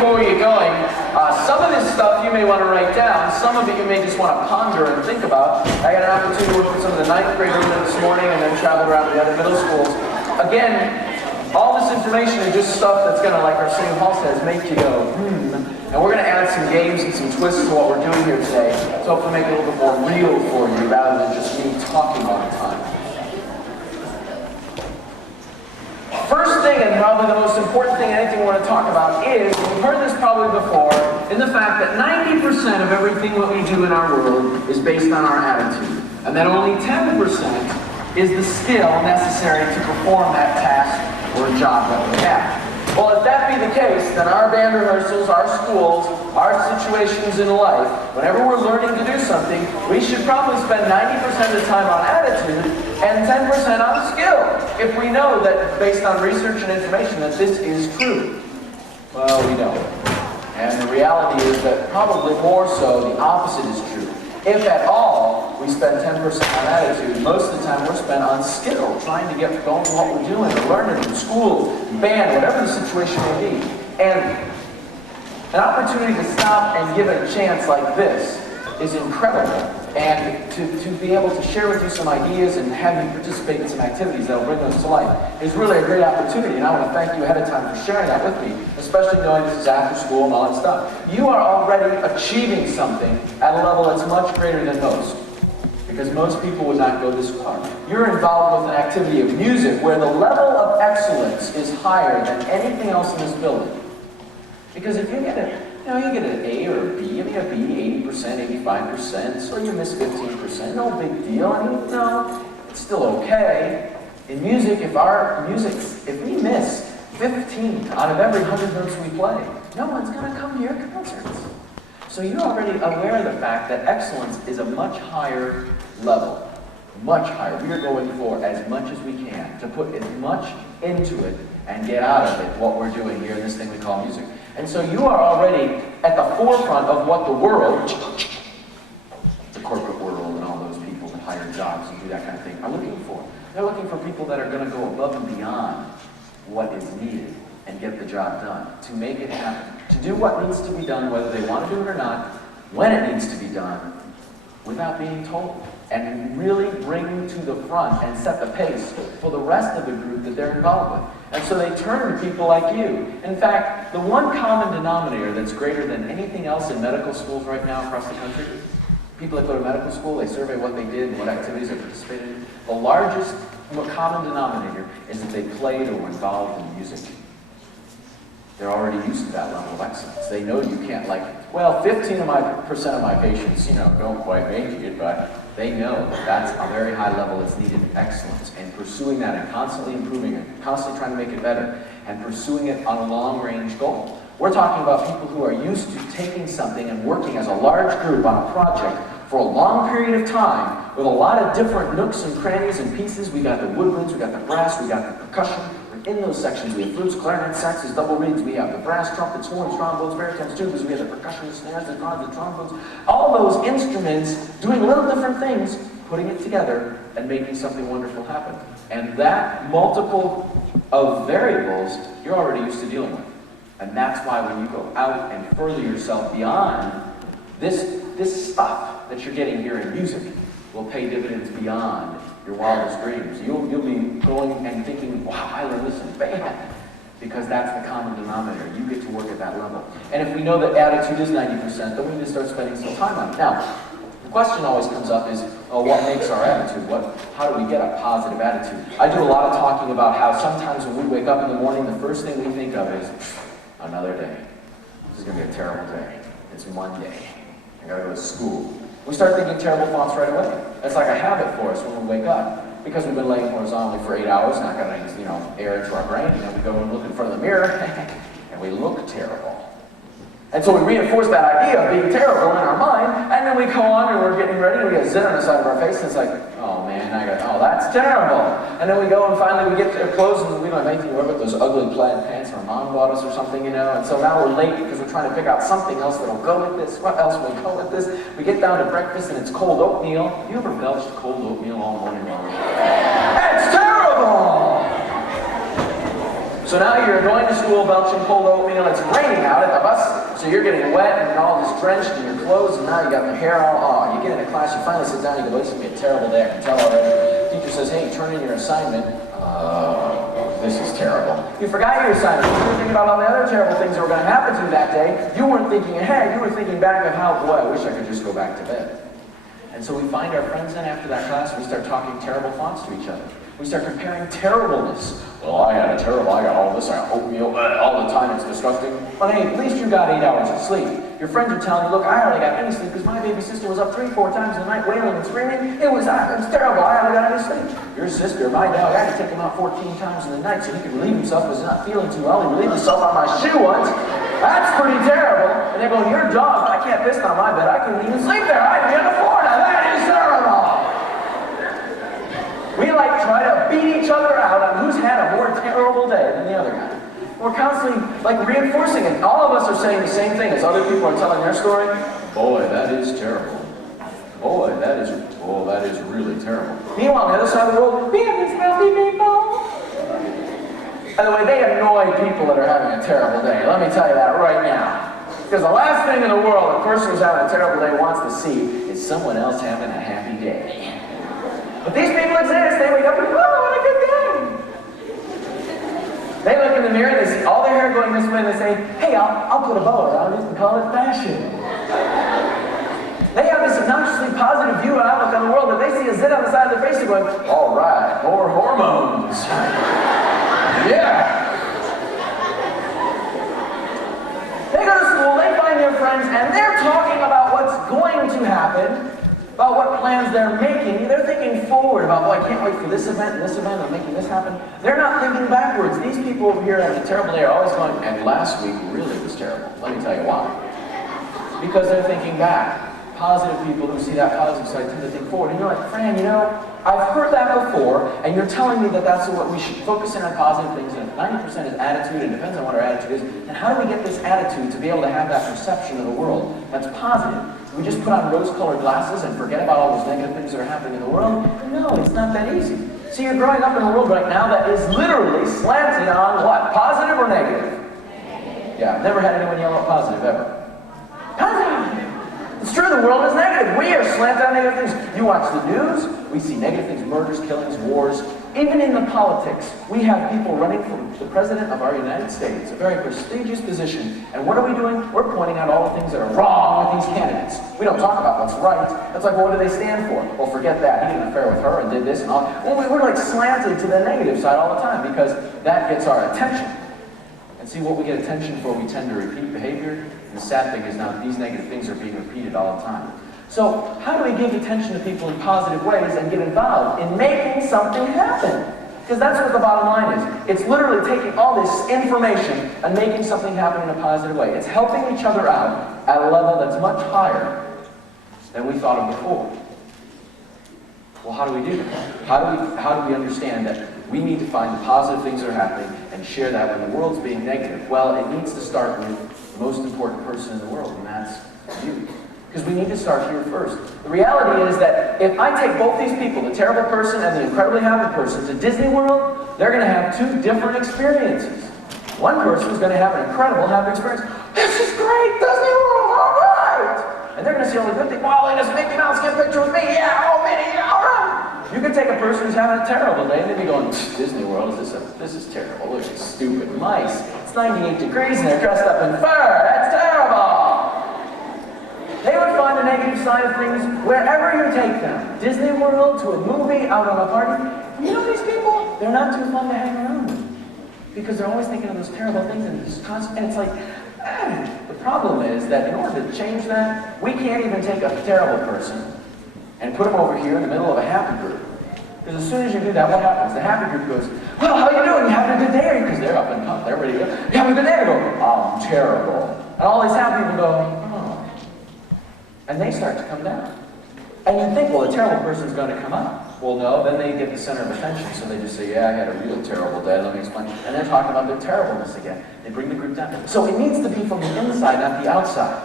before we get going, some of this stuff you may want to write down, some of it you may just want to ponder and think about. I had an opportunity to work with some of the 9th graders this morning and then traveled around to the other middle schools. Again, all this information is just stuff that's going to, like our City Hall says, make you go, And we're going to add some games and some twists to what we're doing here today to hopefully make it a little bit more real for you rather than just me talking all the time. First thing, and probably the most important thing, anything we want to talk about is, we've heard this probably before, in the fact that 90% of everything that we do in our world is based on our attitude. And that only 10% is the skill necessary to perform that task or job that we have. Well, if that be the case, then our band rehearsals, our schools, our situations in life, whenever we're learning to do something, we should probably spend 90% of the time on attitude and 10% on skill, if we know that, based on research and information, that this is true. Well, we don't. And the reality is that probably more so, the opposite is true. If at all, we spend 10% on attitude, most of the time we're spent on skill, trying to get going with what we're doing, or learning in school, band, whatever the situation may be. And an opportunity to stop and give it a chance like this is incredible. And to be able to share with you some ideas and have you participate in some activities that will bring those to life is really a great opportunity. And I want to thank you ahead of time for sharing that with me, especially knowing this is after school and all that stuff. You are already achieving something at a level that's much greater than most, because most people would not go this far. You're involved with an activity of music where the level of excellence is higher than anything else in this building. Because if you get you get an A or a B, if you get a B 80%, 85%, so you miss 15%, no big deal. I mean, no, it's still okay. In music, if we miss 15 out of every 100 notes we play, no one's going to come to your concerts. So you're already aware of the fact that excellence is a much higher level. Much higher. We are going for as much as we can to put as much into it and get out of it what we're doing here in this thing we call music. And so you are already at the forefront of what the world, the corporate world and all those people that hire jobs and do that kind of thing, are looking for. They're looking for people that are going to go above and beyond what is needed and get the job done, to make it happen, to do what needs to be done, whether they want to do it or not, when it needs to be done, without being told, and really bring to the front and set the pace for the rest of the group that they're involved with. And so they turn to people like you. In fact, the one common denominator that's greater than anything else in medical schools right now across the country, people that go to medical school, they survey what they did and what activities they participated in. The largest common denominator is that they played or were involved in music. They're already used to that level of excellence. They know you can't, 15% of my patients, don't quite make it, but they know that that's a very high level that's needed, excellence, and pursuing that and constantly improving it, constantly trying to make it better, and pursuing it on a long-range goal. We're talking about people who are used to taking something and working as a large group on a project for a long period of time with a lot of different nooks and crannies and pieces. We got the woodwinds, we got the brass, we got the percussion. In those sections, we have flutes, clarinets, saxes, double reeds, we have the brass, trumpets, horns, trombones, baritones, tubas, we have the percussion, the snares, the drums, the trombones. All those instruments doing little different things, putting it together and making something wonderful happen. And that multiple of variables, you're already used to dealing with. And that's why when you go out and further yourself beyond this stuff that you're getting here in music will pay dividends beyond your wildest dreams. You'll be going and thinking, wow, I learned this in band, because that's the common denominator. You get to work at that level. And if we know that attitude is 90%, then we need to start spending some time on it. Now, the question always comes up is, what makes our attitude? How do we get a positive attitude? I do a lot of talking about how sometimes when we wake up in the morning, the first thing we think of is, another day. This is going to be a terrible day. It's Monday. I got to go to school. We start thinking terrible thoughts right away. It's like a habit for us when we wake up, because we've been laying horizontally for 8 hours, not got any, air into our brain. We go and look in front of the mirror, and we look terrible. And so we reinforce that idea of being terrible in our mind, and then we go on and we're getting ready, and we get zit on the side of our face, and it's like, oh man, that's terrible. And then we go and finally we get to our clothes, and we don't have anything to wear but those ugly plaid pants our mom bought us or something, and so now we're late because we're trying to pick out something else that'll go with this. What else will go with this? We get down to breakfast and it's cold oatmeal. You ever belched cold oatmeal all morning long? It's terrible! So now you're going to school belching cold oatmeal, it's raining out at the bus, so you're getting wet and all this drenched in your clothes, and now you got the hair all, you get into class, you finally sit down, you go, this is going to be a terrible day, I can tell already. Teacher says, hey, turn in your assignment. This is terrible. You forgot your assignment. You were thinking about all the other terrible things that were going to happen to you that day. You weren't thinking ahead, you were thinking back of how, boy, I wish I could just go back to bed. And so we find our friends then after that class, we start talking terrible thoughts to each other. We start comparing terribleness. Well, I got all this, I got oatmeal all the time, it's disgusting. But hey, at least you got 8 hours of sleep. Your friends are telling you, look, I hardly got any sleep because my baby sister was up 3-4 times in the night wailing and screaming. It was terrible, I hardly got any sleep. Your sister, my dog, I had to take him out 14 times in the night so he could relieve himself because he's not feeling too well. He relieved himself on my shoe once. That's pretty terrible. And they're going, your dog, I can't piss on my bed, I couldn't even sleep there. I'd be on the floor now. That is terrible. We try to beat each other out on who's had a more terrible day than the other guy. We're constantly reinforcing it. All of us are saying the same thing as other people are telling their story. Boy, that is terrible. Boy, that is really terrible. Meanwhile, on the other side of the world, we have these happy people. By the way, they annoy people that are having a terrible day. Let me tell you that right now. Because the last thing in the world a person who's having a terrible day wants to see is someone else having a happy day. But these people exist. They wake up and go, oh, what a good day. They look in the mirror and they see all their hair going this way and they say, hey, I'll put a bow around it and call it fashion. They have this obnoxiously positive view and outlook on the world, but they see a zit on the side of their face and going, all right, more hormones. Yeah. They go to school, they find their friends, and they're talking about what's going to happen, about what plans they're making. They're thinking forward about, oh, I can't wait for this event and this event, I'm making this happen. They're not thinking backwards. These people over here having a terrible day are always going, and last week really was terrible. Let me tell you why. Because they're thinking back. Positive people who see that positive side tend to think forward. And you're like, Fran, I've heard that before, and you're telling me that that's what we should focus in on positive things, and if 90% is attitude, and depends on what our attitude is, then how do we get this attitude to be able to have that perception of the world that's positive? Do we just put on rose-colored glasses and forget about all those negative things that are happening in the world? No, it's not that easy. See, you're growing up in a world right now that is literally slanted on what? Positive or negative? Yeah, I've never had anyone yell out positive, ever. Positive! It's true, the world is negative. We are slanted on negative things. You watch the news, we see negative things, murders, killings, wars. Even in the politics, we have people running for the President of our United States, a very prestigious position. And what are we doing? We're pointing out all the things that are wrong with these candidates. We don't talk about what's right. That's like, well, what do they stand for? Well, forget that. He had an affair with her and did this and all. Well, we're slanted to the negative side all the time because that gets our attention. And see, what we get attention for, we tend to repeat behavior. And the sad thing is now these negative things are being repeated all the time. So how do we give attention to people in positive ways and get involved in making something happen? Because that's what the bottom line is. It's literally taking all this information and making something happen in a positive way. It's helping each other out at a level that's much higher than we thought of before. Well, how do we do that? How do we understand that we need to find the positive things that are happening and share that when the world's being negative? Well, it needs to start with the most important person in the world, and that's you. Because we need to start here first. The reality is that if I take both these people, the terrible person and the incredibly happy person, to Disney World, they're going to have two different experiences. One person is going to have an incredible happy experience. This is great, Disney World, all right! And they're going to see all the good things. Wow, let us Mickey Mouse get a picture with me. Yeah, oh, Minnie, yeah, all right! You could take a person who's having a terrible day and they'd be going, Disney World, this is terrible. Look at these stupid mice. It's 98 degrees and they're dressed up in fur. That's terrible! They would find the negative side of things wherever you take them. Disney World, to a movie, out on a party. You know these people? They're not too fun to hang around with. Because they're always thinking of those terrible things and it's like, the problem is that in order to change that, we can't even take a terrible person and put them over here in the middle of a happy group. Because as soon as you do that, what happens? The happy group goes, well, how you doing? You having a good day? Because they're up and pumped. They're ready to go. You having a good day? They go, oh, I'm terrible. And all these happy people go, oh. And they start to come down. And you think, well, the terrible person's going to come up. Well, no, then they get the center of attention. So they just say, yeah, I had a real terrible day. Let me explain. And they're talking about their terribleness again. They bring the group down. So it needs to be from the inside, not the outside.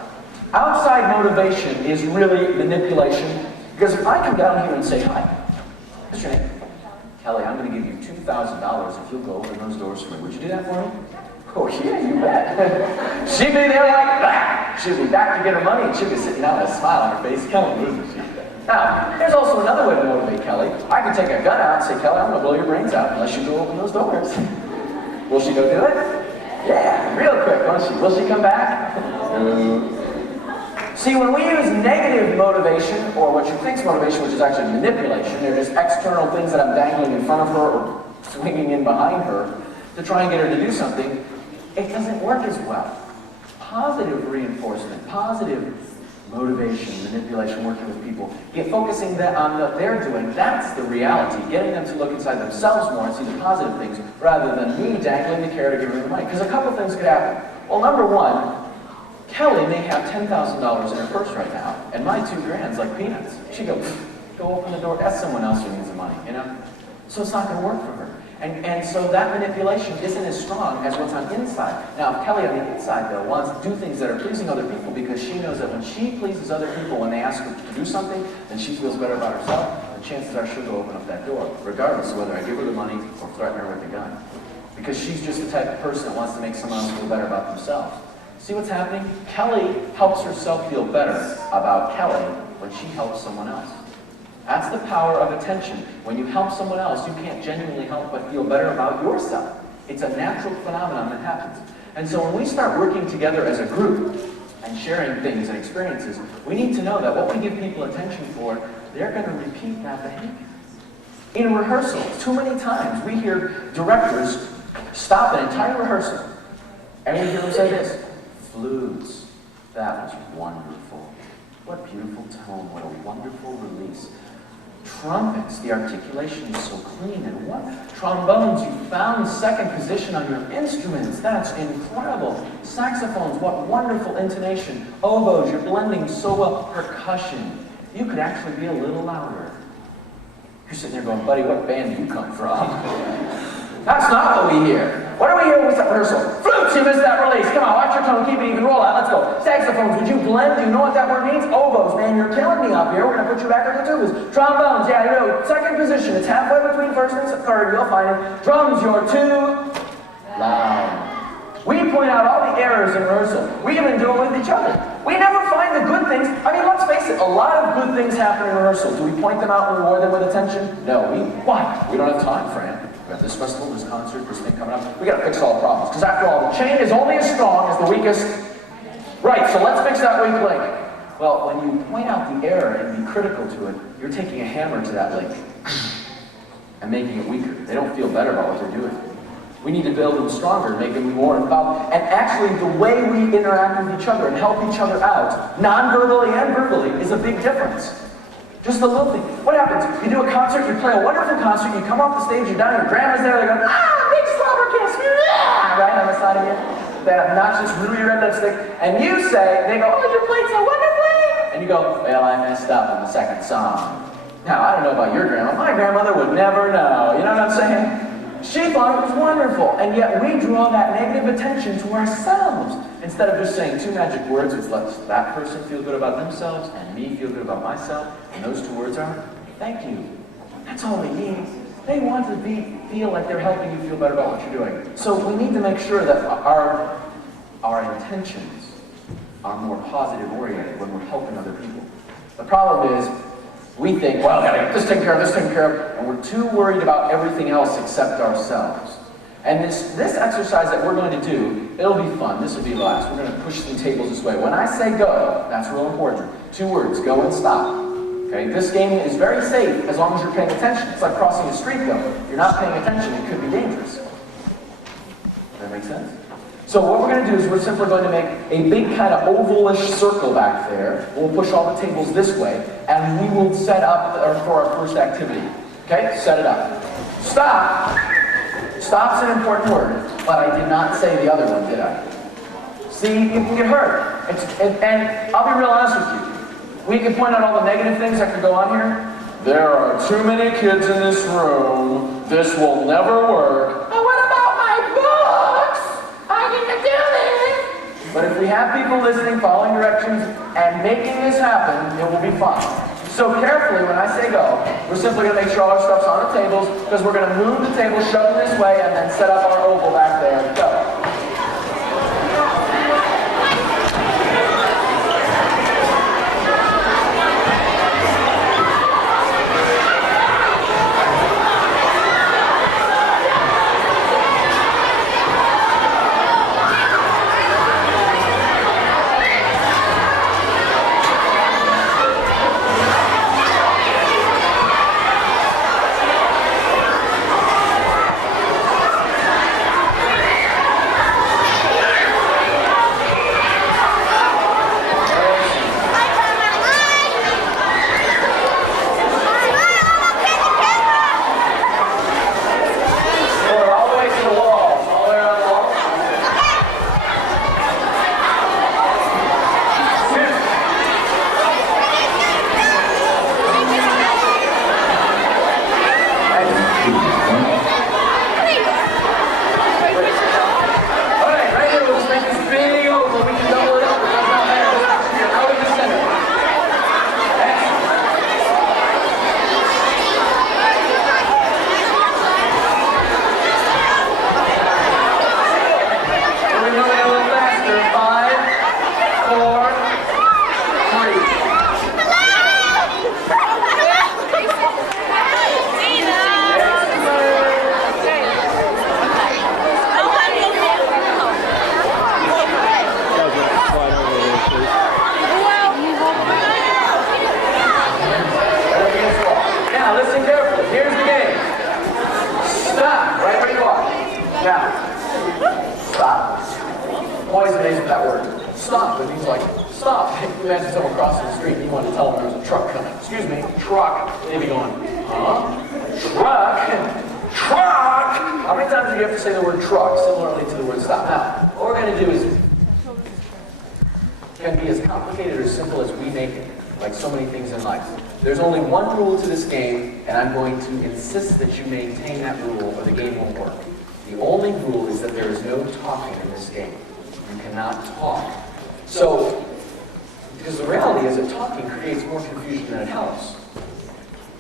Outside motivation is really manipulation. Because if I come down here and say, hi, what's your name? Kelly, I'm going to give you $2,000 if you'll go open those doors for me. Would you do that for me? Oh, yeah, you bet. She'd be there like that. She'd be back to get her money, and she'd be sitting down with a smile on her face. Kelly, wouldn't she? Now, there's also another way to motivate Kelly. I could take a gun out and say, Kelly, I'm going to blow your brains out unless you go open those doors. Will she go do it? Yeah, real quick, won't she? Will she come back? See, when we use negative motivation, or what you think's motivation, which is actually manipulation, they're just external things that I'm dangling in front of her or swinging in behind her to try and get her to do something, it doesn't work as well. Positive reinforcement, positive motivation, manipulation, working with people, focusing on what they're doing, that's the reality. Getting them to look inside themselves more and see the positive things rather than me dangling the carrot to give her the money. Because a couple things could happen. Well, number one, Kelly may have $10,000 in her purse right now, and my $2,000's like peanuts. She goes, go open the door, ask someone else who needs the money, you know? So it's not going to work for her. And so that manipulation isn't as strong as what's on the inside. Now, if Kelly on the inside, though, wants to do things that are pleasing other people because she knows that when she pleases other people when they ask her to do something, then she feels better about herself, then chances are she'll go open up that door, regardless of whether I give her the money or threaten her with a gun. Because she's just the type of person that wants to make someone else feel better about themselves. See what's happening? Kelly helps herself feel better about Kelly when she helps someone else. That's the power of attention. When you help someone else, you can't genuinely help but feel better about yourself. It's a natural phenomenon that happens. And so when we start working together as a group and sharing things and experiences, we need to know that what we give people attention for, they're going to repeat that behavior. In rehearsals, too many times we hear directors stop an entire rehearsal and we hear them say this, flutes, that was wonderful. What beautiful tone, what a wonderful release. Trumpets, the articulation is so clean and what? Trombones, you found second position on your instruments. That's incredible. Saxophones, what wonderful intonation. Oboes, you're blending so well. Percussion, you could actually be a little louder. You're sitting there going, buddy, what band do you come from? That's not what we hear. What do we hear when we start rehearsal? Flutes, you missed that release. Come on, watch your tone, keep it even, roll out, let's go. Saxophones, would you blend? Do you know what that word means? Oboes, man, you're killing me up here. We're going to put you back on the tubas. Trombones, yeah, you know, second position. It's halfway between first and third, you'll find it. Drums, you're too loud. We point out all the errors in rehearsal. We even do it with each other. We never find the good things. I mean, let's face it, a lot of good things happen in rehearsal. Do we point them out and reward them with attention? No. Why? We don't have time, Fran. We got this festival, this concert, this thing coming up. We got to fix all the problems. Because after all, the chain is only as strong as the weakest. Right, so let's fix that weak link. Well, when you point out the error and be critical to it, you're taking a hammer to that link and making it weaker. They don't feel better about what they're doing. We need to build them stronger, make them more involved. And actually, the way we interact with each other and help each other out, non-verbally and verbally, is a big difference. Just a little thing. What happens? You do a concert, you play a wonderful concert, you come off the stage, you're down, your grandma's there, they go, big slobber kiss, right on the side of you. That obnoxious ruby red lipstick. And you say, they go, oh, you played so wonderfully. And you go, well, I messed up in the second song. Now, I don't know about your grandma. My grandmother would never know. You know what I'm saying? She thought it was wonderful, and yet we draw that negative attention to ourselves. Instead of just saying two magic words, which lets that person feel good about themselves and me feel good about myself, and those two words are, thank you. That's all they need. They want to feel like they're helping you feel better about what you're doing. So we need to make sure that our intentions are more positive oriented when we're helping other people. The problem is, we think, well, I gotta get this taken care of, this taken care of, and we're too worried about everything else except ourselves. And this exercise that we're going to do, it'll be fun, this will be last. We're going to push the tables this way. When I say go, that's real important. 2 words, go and stop. Okay, this game is very safe as long as you're paying attention. It's like crossing a street though. If you're not paying attention, it could be dangerous. Does that make sense? So what we're going to do is we're simply going to make a big kind of ovalish circle back there. We'll push all the tables this way, and we will set up for our first activity. Okay, set it up. Stop. Stop's an important word, but I did not say the other one, did I? See, you can get hurt. And I'll be real honest with you. We can point out all the negative things that could go on here. There are too many kids in this room. This will never work. Oh, what about my books? I need to do this. But if we have people listening, following directions, and making this happen, it will be fun. So carefully, when I say go, we're simply going to make sure all our stuff's on the tables, because we're going to move the table, shove them this way, and then set up our oval back there. Go. Stop. It means like, stop. You imagine someone crossing the street and you want to tell them there's a truck coming. Excuse me, truck. They'd be going, huh? Truck? Truck? How many times do you have to say the word truck similarly to the word stop? Now, what we're going to do is, can be as complicated or as simple as we make it, like so many things in life. There's only one rule to this game, and I'm going to insist that you maintain that rule or the game won't work. The only rule is that there is no talking in this game. You cannot talk. So, because the reality is that talking creates more confusion than it helps.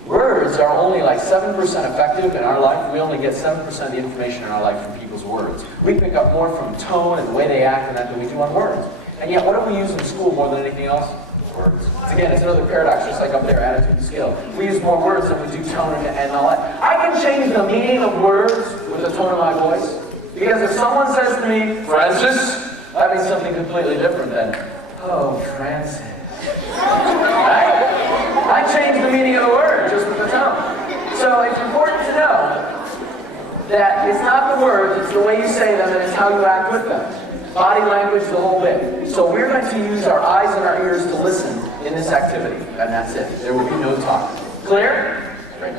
Words are only like 7% effective in our life. We only get 7% of the information in our life from people's words. We pick up more from tone and the way they act and that than we do on words. And yet, what do we use in school more than anything else? Words. Again, it's another paradox, just like up there, attitude and skill. We use more words than we do tone and all that. I can change the meaning of words with the tone of my voice. Because if someone says to me, Francis, that means something completely different than, oh, Francis. Right? I change the meaning of the word just with the tone. So it's important to know that it's not the words, it's the way you say them and it's how you act with them. Body language, the whole bit. So we're going to use our eyes and our ears to listen in this activity, and that's it. There will be no talk. Clear? Great.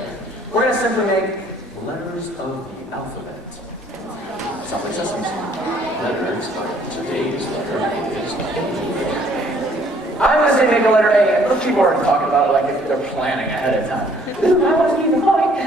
We're going to simply make letters of the alphabet. Sounds like Sesame Street. Letters of today's letter is I'm going to say make a letter A. And people are talking about it like if they're planning ahead of time. Ooh, I want to be the point.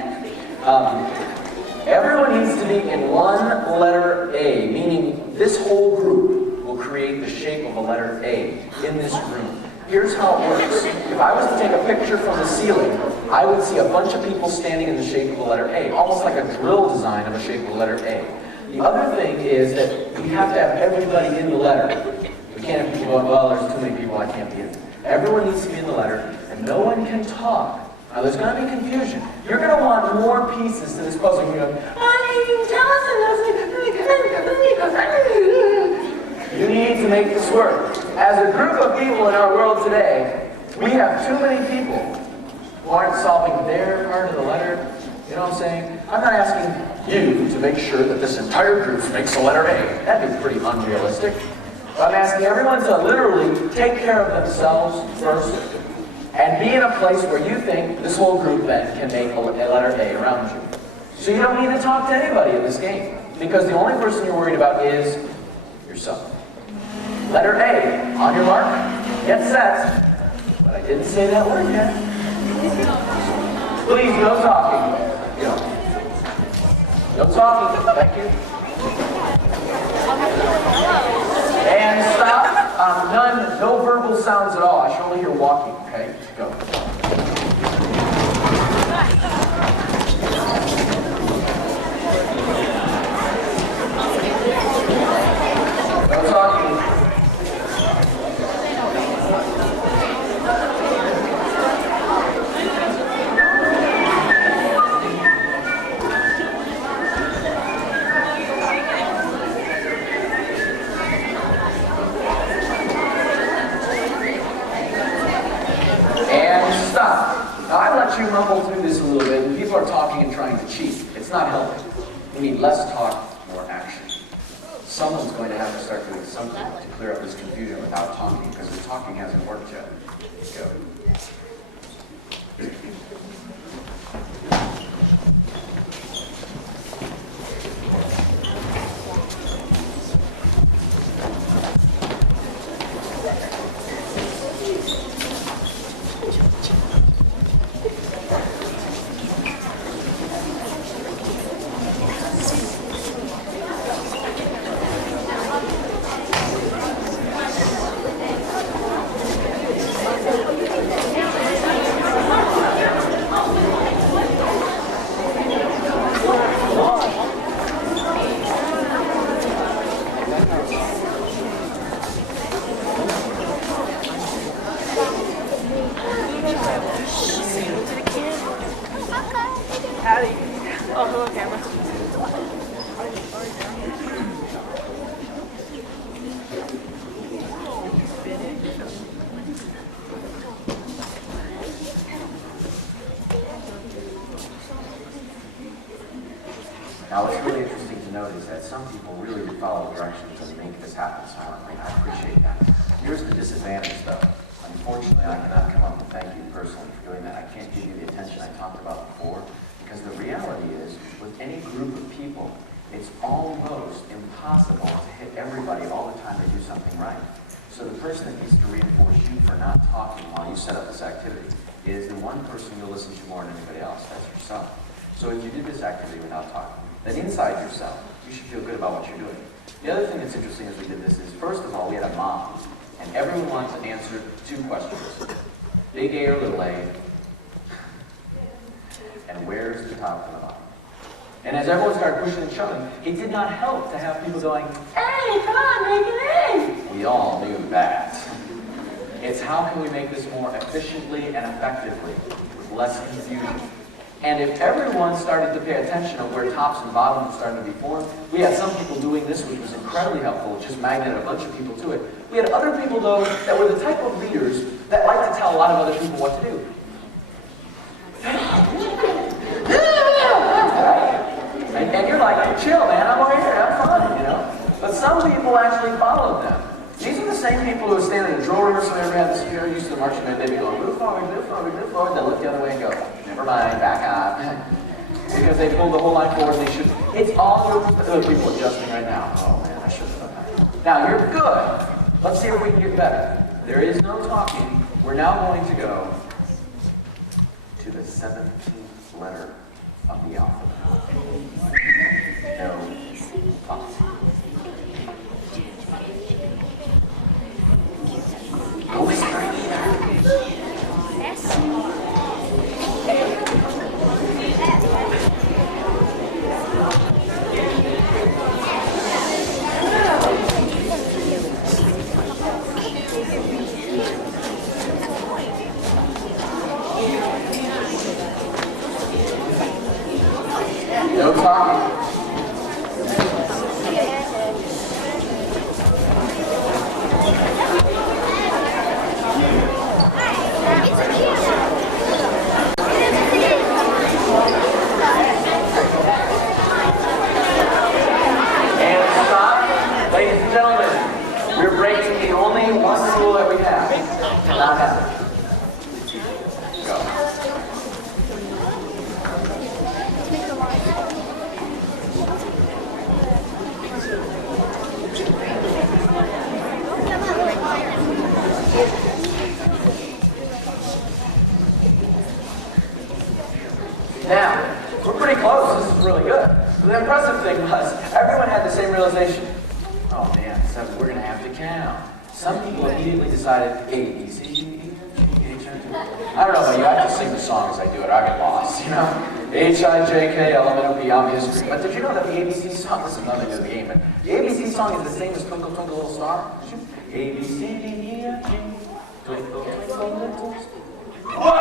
Everyone needs to be in one letter A, meaning this whole group will create the shape of a letter A in this room. Here's how it works. If I was to take a picture from the ceiling, I would see a bunch of people standing in the shape of a letter A, almost like a drill design of a shape of a letter A. The other thing is that we have to have everybody in the letter. We can't have people going, well, there's too many people, I can't be in. Everyone needs to be in the letter, and no one can talk. Now, there's going to be confusion. You're going to want more pieces to this puzzle. You're going to go, you need to make this work. As a group of people in our world today, we have too many people who aren't solving their part of the letter. You know what I'm saying? I'm not asking you to make sure that this entire group makes the letter A. That'd be pretty unrealistic. But I'm asking everyone to literally take care of themselves first and be in a place where you think this whole group then can make a letter A around you. So you don't need to talk to anybody in this game, because the only person you're worried about is yourself. Letter A, on your mark, get set. But I didn't say that word yet. Please, no talking. No talking, thank you. And stop. None, no verbal sounds at all. I should only hear walking, okay? Go. talking. And stop. Now I let you mumble through this a little bit, and people are talking and trying to cheat. It's not helping. We need less talk, more action. Someone's going to have to start doing something to clear up this confusion without talking, because the talking hasn't worked yet. Go. Now, what's really interesting to note is that some people really do follow directions and make this happen silently. I appreciate that. Here's the disadvantage, though. Unfortunately, I cannot come up and thank you personally for doing that. I can't give you the attention I talked about before, because the reality is, with any group of people, it's almost impossible to hit everybody all the time they do something right. So the person that needs to reinforce you for not talking while you set up this activity is the one person you'll listen to more than anybody else. That's yourself. So if you did this activity without talking, then inside yourself, you should feel good about what you're doing. The other thing that's interesting as we did this is, first of all, we had a mom, and everyone wanted to answer two questions. Big A or little A, and where's the top and the bottom? And as everyone started pushing and shoving, it did not help to have people going, hey, come on, make an A! We all knew that. It's how can we make this more efficiently and effectively, with less confusion. And if everyone started to pay attention of where tops and bottoms started to be formed, we had some people doing this, which was incredibly helpful. It just magneted a bunch of people to it. We had other people, though, that were the type of leaders that like to tell a lot of other people what to do. And you're like, chill, man, I'm over here, have fun, you know? But some people actually followed them. These are the same people who would stand in the drill rehearsal whenever we had this here, used to the marching band, they'd be going, move forward, move forward, move forward, then look the other way and go, never mind, back up. Because they pulled the whole line forward and they should, it's all your people adjusting right now. Oh man, I should have done that. Now you're good. Let's see if we can get better. There is no talking. We're now going to go to the 17th letter of the alphabet. No talking. No whispering either. No talking. Now, we're pretty close. This is really good. The impressive thing was, everyone had the same realization. Oh man, so we're going to have to count. Some people immediately decided, A, B, C, D, E, F, G, H, I, J, I don't know about you, I just sing the song as I do it. I get lost, you know? H-I-J-K-L-M-N-O-P, obvious. But did you know that the ABC song, this is nothing to the game, but the ABC song is the same as Twinkle Twinkle Little Star? A-B-C-D-E-F-G, Twinkle Twinkle Little Star. Whoa!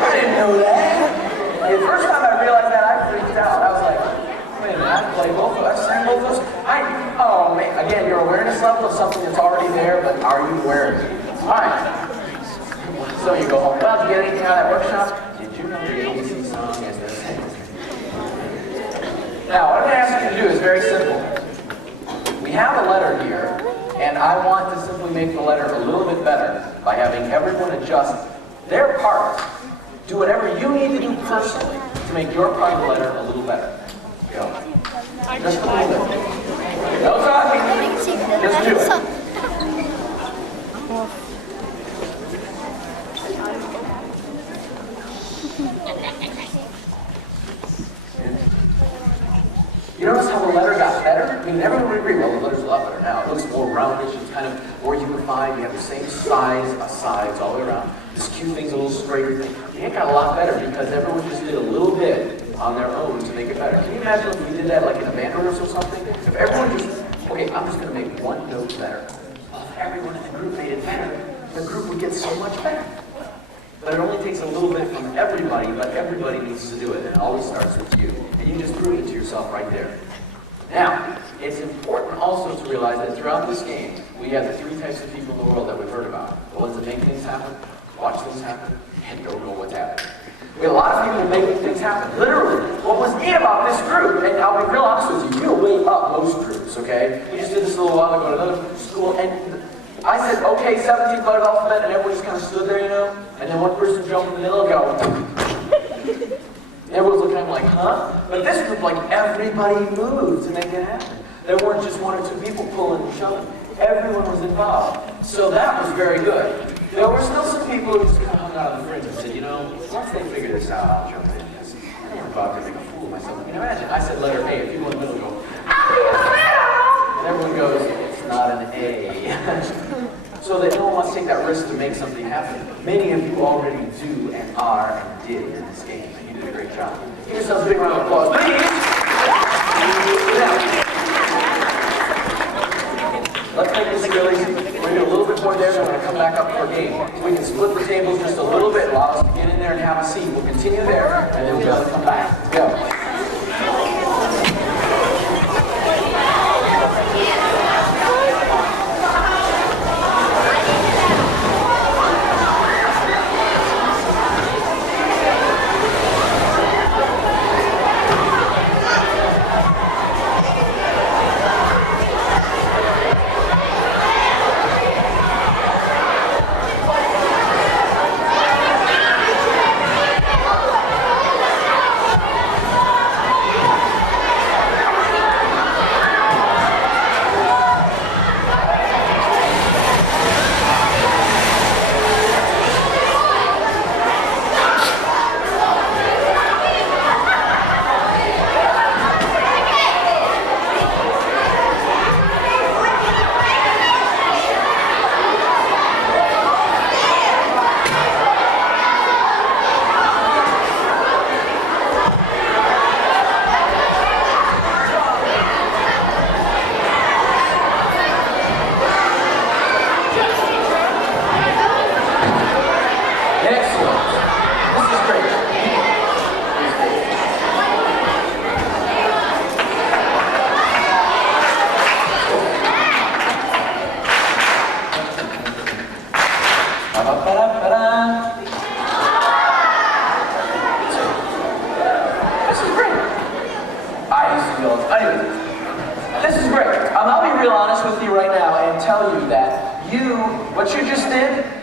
I didn't know that. The first time I realized that, I freaked out. I was like, wait a minute, I play both of us, I sang both of us. Oh man, again, your awareness level of something that's already there, but are you aware of it? Alright. So you go home, well, did you get anything out of that workshop? Did you know the ABC song as they're saying? Now, what I'm going to ask you to do is very simple. We have a letter here, and I want to simply make the letter a little bit better by having everyone adjust their part. Do whatever you need to do personally to make your part of the letter a little better. Go. Just a little bit. No talking. Just do it. You notice how the letter got better? I mean, everyone would agree, well, the letter's a lot better now. It looks more roundish, it's kind of more unified, you have the same sides all the way around. This Q thing's a little straighter. It got a lot better because everyone just did a little bit on their own to make it better. Can you imagine if we did that like in a band rehearsal or something? If everyone just, okay, I'm just going to make one note better. Well, if everyone in the group made it better, the group would get so much better. But it only takes a little bit from everybody, but everybody needs to do it, and it always starts with you. And you just prove it to yourself right there. Now, it's important also to realize that throughout this game, we have the three types of people in the world that we've heard about. The ones that make things happen, watch things happen, and don't know what's happening. We have a lot of people making things happen. Literally, what was neat about this group, and I'll be real honest with you, you're way up most groups, okay? We just did this a little while ago at another school, and I said, okay, 17th letter of the alphabet, and everyone just kind of stood there, you know? And then one person jumped in the middle and go. Everyone's looking at me like, huh? But this group, like, everybody moved to make it happen. There weren't just one or two people pulling and shoving. Everyone was involved. So that was very good. There were still some people who just kind of hung out on the fringe and said, you know, once they figure this out, I'll jump in. Because I never thought to make a fool of myself. I mean, imagine, I said letter A, and people in the middle go, and everyone goes, it's not an A. So that no one wants to take that risk to make something happen. Many of you already do and are and did in this game, and you did a great job. Give yourselves a big round of applause, please. Now, let's make this really easy. We're going to do a little bit more there, then we're going to come back up for a game. We can split the tables just a little bit, allow us to get in there and have a seat. We'll continue there, and then we'll be able to come back. Let's go.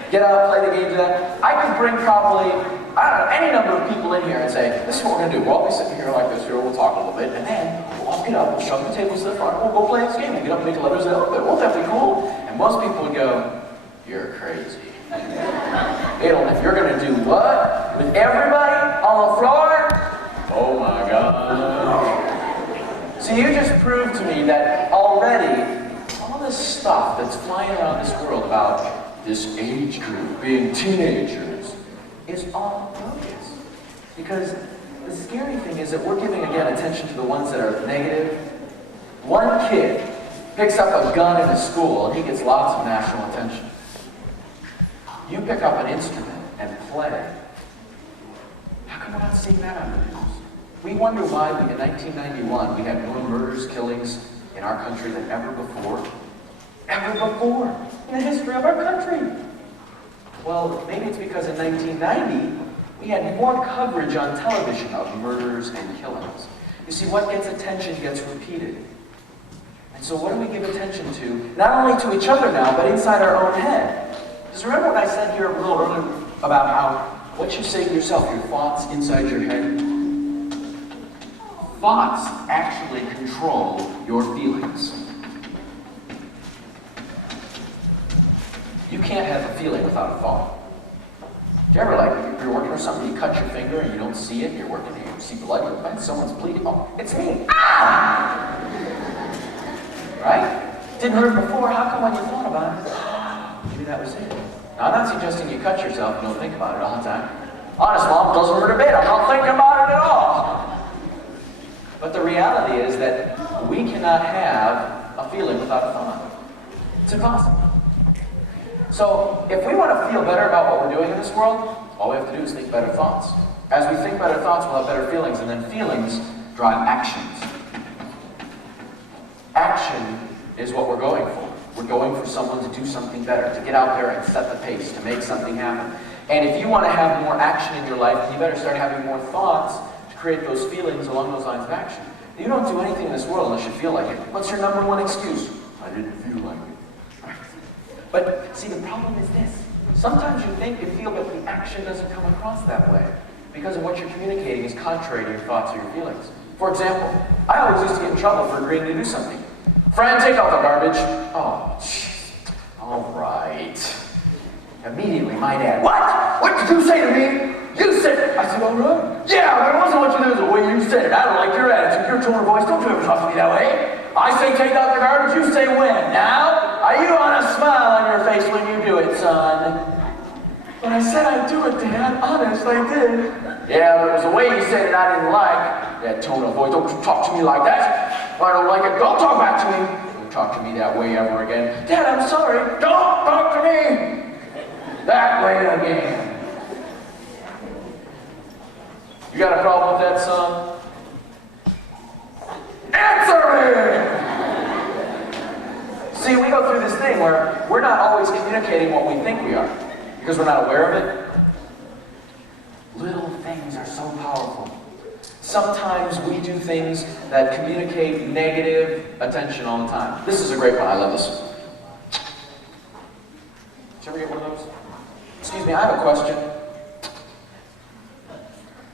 Get out, play the game, do that. I could bring probably, I don't know, any number of people in here and say, this is what we're going to do. We'll all be sitting here like this here, we'll talk a little bit, and then we'll all get up, we'll shove the tables to the front, we'll go play this game. We'll get up and make letters out of it. Won't that be cool? And most people would go, you're crazy. They don't know. You're going to do what? With everybody on the floor? Oh my God. So you just proved to me that already, all this stuff that's flying around this world about this age group, being teenagers, is all bogus. Because the scary thing is that we're giving, again, attention to the ones that are negative. One kid picks up a gun in a school and he gets lots of national attention. You pick up an instrument and play. How come we're not seeing that on the news? We wonder why in 1991 we had more murders, killings in our country than ever before. Ever before in the history of our country. Well, maybe it's because in 1990 we had more coverage on television of murders and killings. You see, what gets attention gets repeated. And so what do we give attention to? Not only to each other now, but inside our own head. Because remember what I said here a little earlier about how what you say to yourself, your thoughts inside your head? Thoughts actually control your feelings. You can't have a feeling without a thought. Do you ever, like, if you're working or something, you cut your finger and you don't see it, you're working and you see blood, you find someone's bleeding. Oh, it's me. Ah! Right? Didn't hurt before, how come when you thought about it, maybe that was it? Now, I'm not suggesting you cut yourself and don't think about it all the time. Honest, Mom, doesn't hurt a bit, I'm not thinking about it at all. But the reality is that we cannot have a feeling without a thought. It's impossible. So, if we want to feel better about what we're doing in this world, all we have to do is think better thoughts. As we think better thoughts, we'll have better feelings, and then feelings drive actions. Action is what we're going for. We're going for someone to do something better, to get out there and set the pace, to make something happen. And if you want to have more action in your life, you better start having more thoughts to create those feelings along those lines of action. You don't do anything in this world unless you feel like it. What's your number one excuse? I didn't feel like it. But see, the problem is this. Sometimes you think you feel, but the action doesn't come across that way. Because of what you're communicating is contrary to your thoughts or your feelings. For example, I always used to get in trouble for agreeing to do something. Fran, take out the garbage. Oh, jeez. All right. Immediately, my dad, what? What did you say to me? You said it. I said, all right. Yeah, but it wasn't what you did, it was the way you said it. I don't like your attitude, your tone of voice. Don't you ever talk to me that way. I say take out the garbage, you say when. Now, are you on a smile on your face when you do it, son? But I said I'd do it, Dad. Honest, I did. Yeah, but it was the way you said it I didn't like. That tone of voice. Don't you talk to me like that. If I don't like it, don't talk back to me. Don't talk to me that way ever again. Dad, I'm sorry. Don't talk to me that way again. You got a problem with that, son? Answer me! See, we go through this thing where we're not always communicating what we think we are because we're not aware of it. Little things are so powerful. Sometimes we do things that communicate negative attention all the time. This is a great one. I love this one. Did you ever get one of those? Excuse me, I have a question.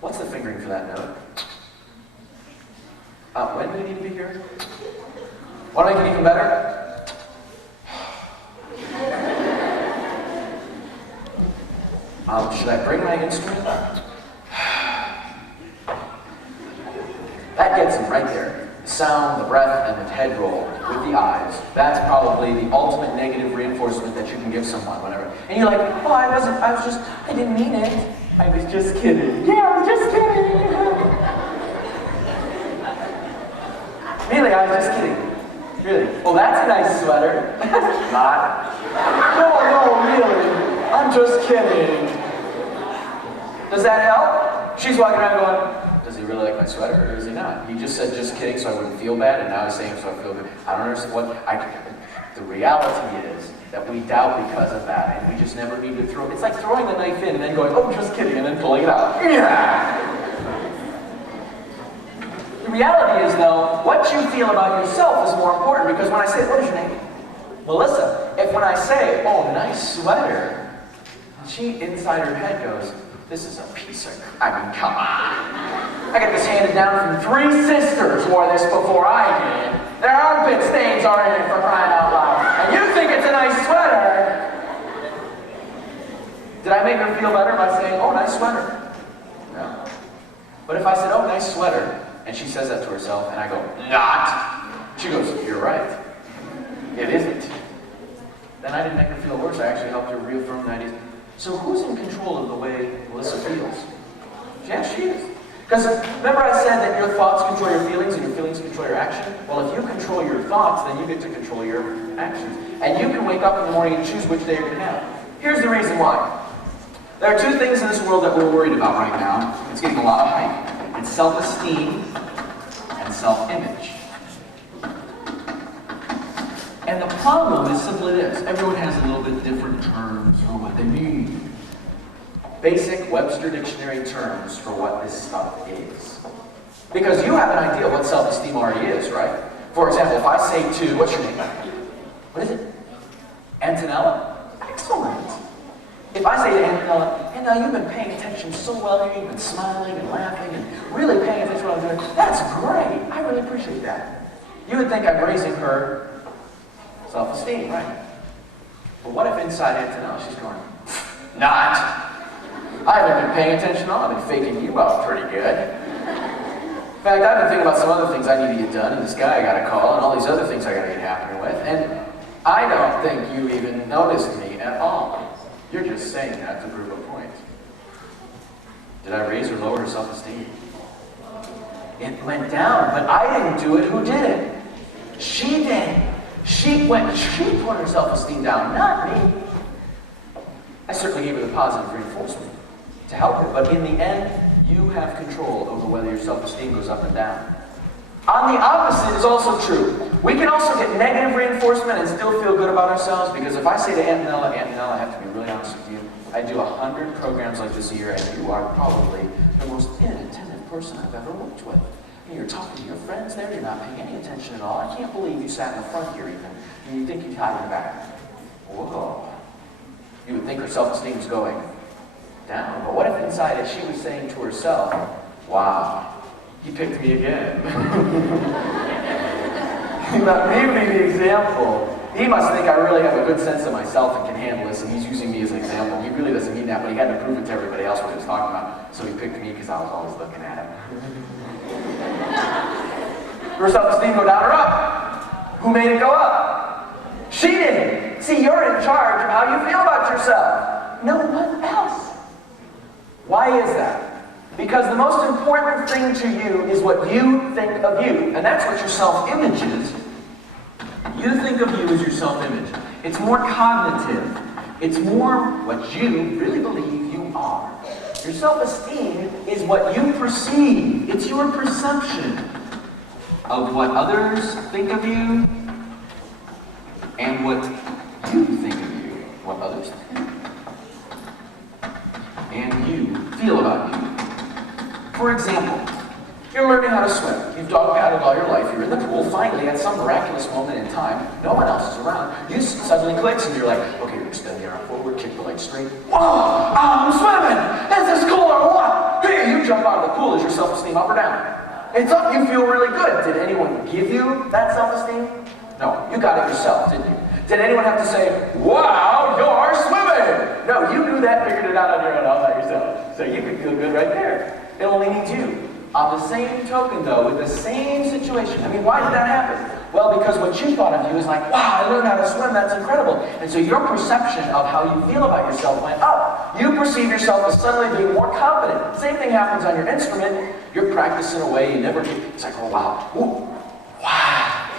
What's the fingering for that note? When do we need to be here? Want to make it even better? Should I bring my instrument? That gets him right there. The sound, the breath, and the head roll with the eyes. That's probably the ultimate negative reinforcement that you can give someone whenever. And you're like, oh, I didn't mean it. I was just kidding. Yeah, I was just kidding. Really, I was just kidding. Really. Well, that's a nice sweater. Not. No, really. I'm just kidding. Does that help? She's walking around going, does he really like my sweater or does he not? He just said just kidding so I wouldn't feel bad, and now he's saying so I feel good. I don't understand the reality is that we doubt because of that, and we just never need to throw. It's like throwing the knife in and then going, oh, just kidding, and then pulling it out. Yeah. The reality is, though, what you feel about yourself is more important, because when I say, what is your name? Melissa. If when I say, oh, nice sweater, she inside her head goes, this is a piece of, come on. I got this handed down from 3 sisters wore this before I did. Their armpit stains are in it for crying out loud. And you think it's a nice sweater. Did I make her feel better by saying, oh, nice sweater? No. But if I said, oh, nice sweater, and she says that to herself, and I go, not. She goes, you're right. It isn't. Then I didn't make her feel worse. I actually helped her reaffirm the ideas. So who's in control of the way Melissa feels? Yeah, she is. Because remember I said that your thoughts control your feelings and your feelings control your action? Well, if you control your thoughts, then you get to control your actions. And you can wake up in the morning and choose which day you're going to have. Here's the reason why. There are two things in this world that we're worried about right now. It's getting a lot of hype. It's self-esteem and self-image. And the problem is simply this. Everyone has a little bit different terms for what they mean. Basic Webster Dictionary terms for what this stuff is. Because you have an idea what self-esteem already is, right? For example, if I say to, what's your name? What is it? Antonella? Excellent. If I say to Antonella, hey, now you've been paying attention so well here, you've been smiling and laughing and really paying attention to what I'm doing, that's great. I really appreciate that. You would think I'm raising her self-esteem, right? But what if inside Antonella she's going, not. I haven't been paying attention at all. I've been faking you out pretty good. In fact, I've been thinking about some other things I need to get done, and this guy I got to call, and all these other things I got to get happening with, and I don't think you even noticed me at all. You're just saying that to prove a point. Did I raise or lower her self-esteem? It went down, but I didn't do it. Who did it? She did. She put her self-esteem down, not me. I certainly gave her the positive reinforcement to help her, but in the end, you have control over whether your self-esteem goes up and down. On the opposite is also true. We can also get negative reinforcement and still feel good about ourselves, because if I say to Antonella, I have to be really honest with you, I do 100 programs like this a year, and you are probably the most inattentive person I've ever worked with. And you're talking to your friends there, you're not paying any attention at all. I can't believe you sat in the front here even, and you think you'd hide in the back. Whoa. You would think her self-esteem was going down. But what if inside it she was saying to herself, wow, he picked me again. Let me be the example. He must think I really have a good sense of myself and can handle this, and he's using me as an example. He really doesn't mean that, but he had to prove it to everybody else what he was talking about. So he picked me because I was always looking at him. Her self-esteem go down or up? Who made it go up? She did. See, you're in charge of how you feel about yourself. No one else. Why is that? Because the most important thing to you is what you think of you. And that's what your self-image is. You think of you as your self-image. It's more cognitive. It's more what you really believe you are. Your self-esteem is what you perceive. It's your perception of what others think of you and what you think of you, what others think, and you feel about you. For example, you're learning how to swim. You've dog paddled all your life. You're in the pool. Finally, at some miraculous moment in time, no one else is around. You suddenly clicks, and you're like, okay, you're extend the arm forward, kick the leg straight. Whoa! I'm swimming! Is this cool or what? Hey, you jump out of the pool. Is your self-esteem up or down? It's up. You feel really good. Did anyone give you that self-esteem? No, you got it yourself, didn't you? Did anyone have to say, wow, you're swimming? No, you knew that, figured it out on your own all by yourself. So you could feel good right there. It only needs you. On the same token, though, with the same situation. I mean, why did that happen? Well, because what you thought of you is like, wow, I learned how to swim, that's incredible. And so your perception of how you feel about yourself went up. You perceive yourself as suddenly being more confident. Same thing happens on your instrument. You're practicing away, you never get, it's like, oh wow, ooh, wow.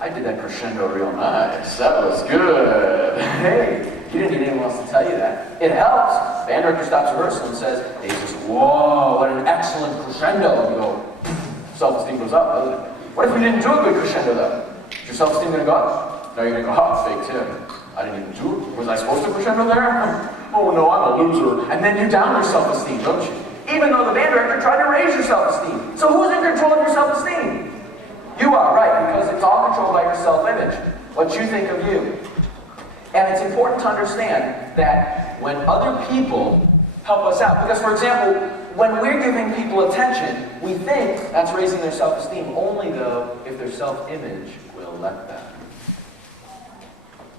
I did that crescendo real nice. That was good. Hey, you didn't need anyone else to tell you that. It helps. Band director stops rehearsal and says, hey, he says, whoa, what an excellent crescendo. And you go, self-esteem goes up, doesn't it? What if you didn't do a good crescendo though? Is your self-esteem going to go up? No, you're going to go, oh, fake tip. I didn't even do it. Was I supposed to crescendo there? Oh no, I'm a loser. And then you down your self-esteem, don't you? Even though the band director tried to raise your self-esteem. So who's in control of your self-esteem? You are, right, because it's all controlled by your self-image, what you think of you. And it's important to understand that when other people help us out, because for example, when we're giving people attention, we think that's raising their self-esteem, only though if their self-image will let them.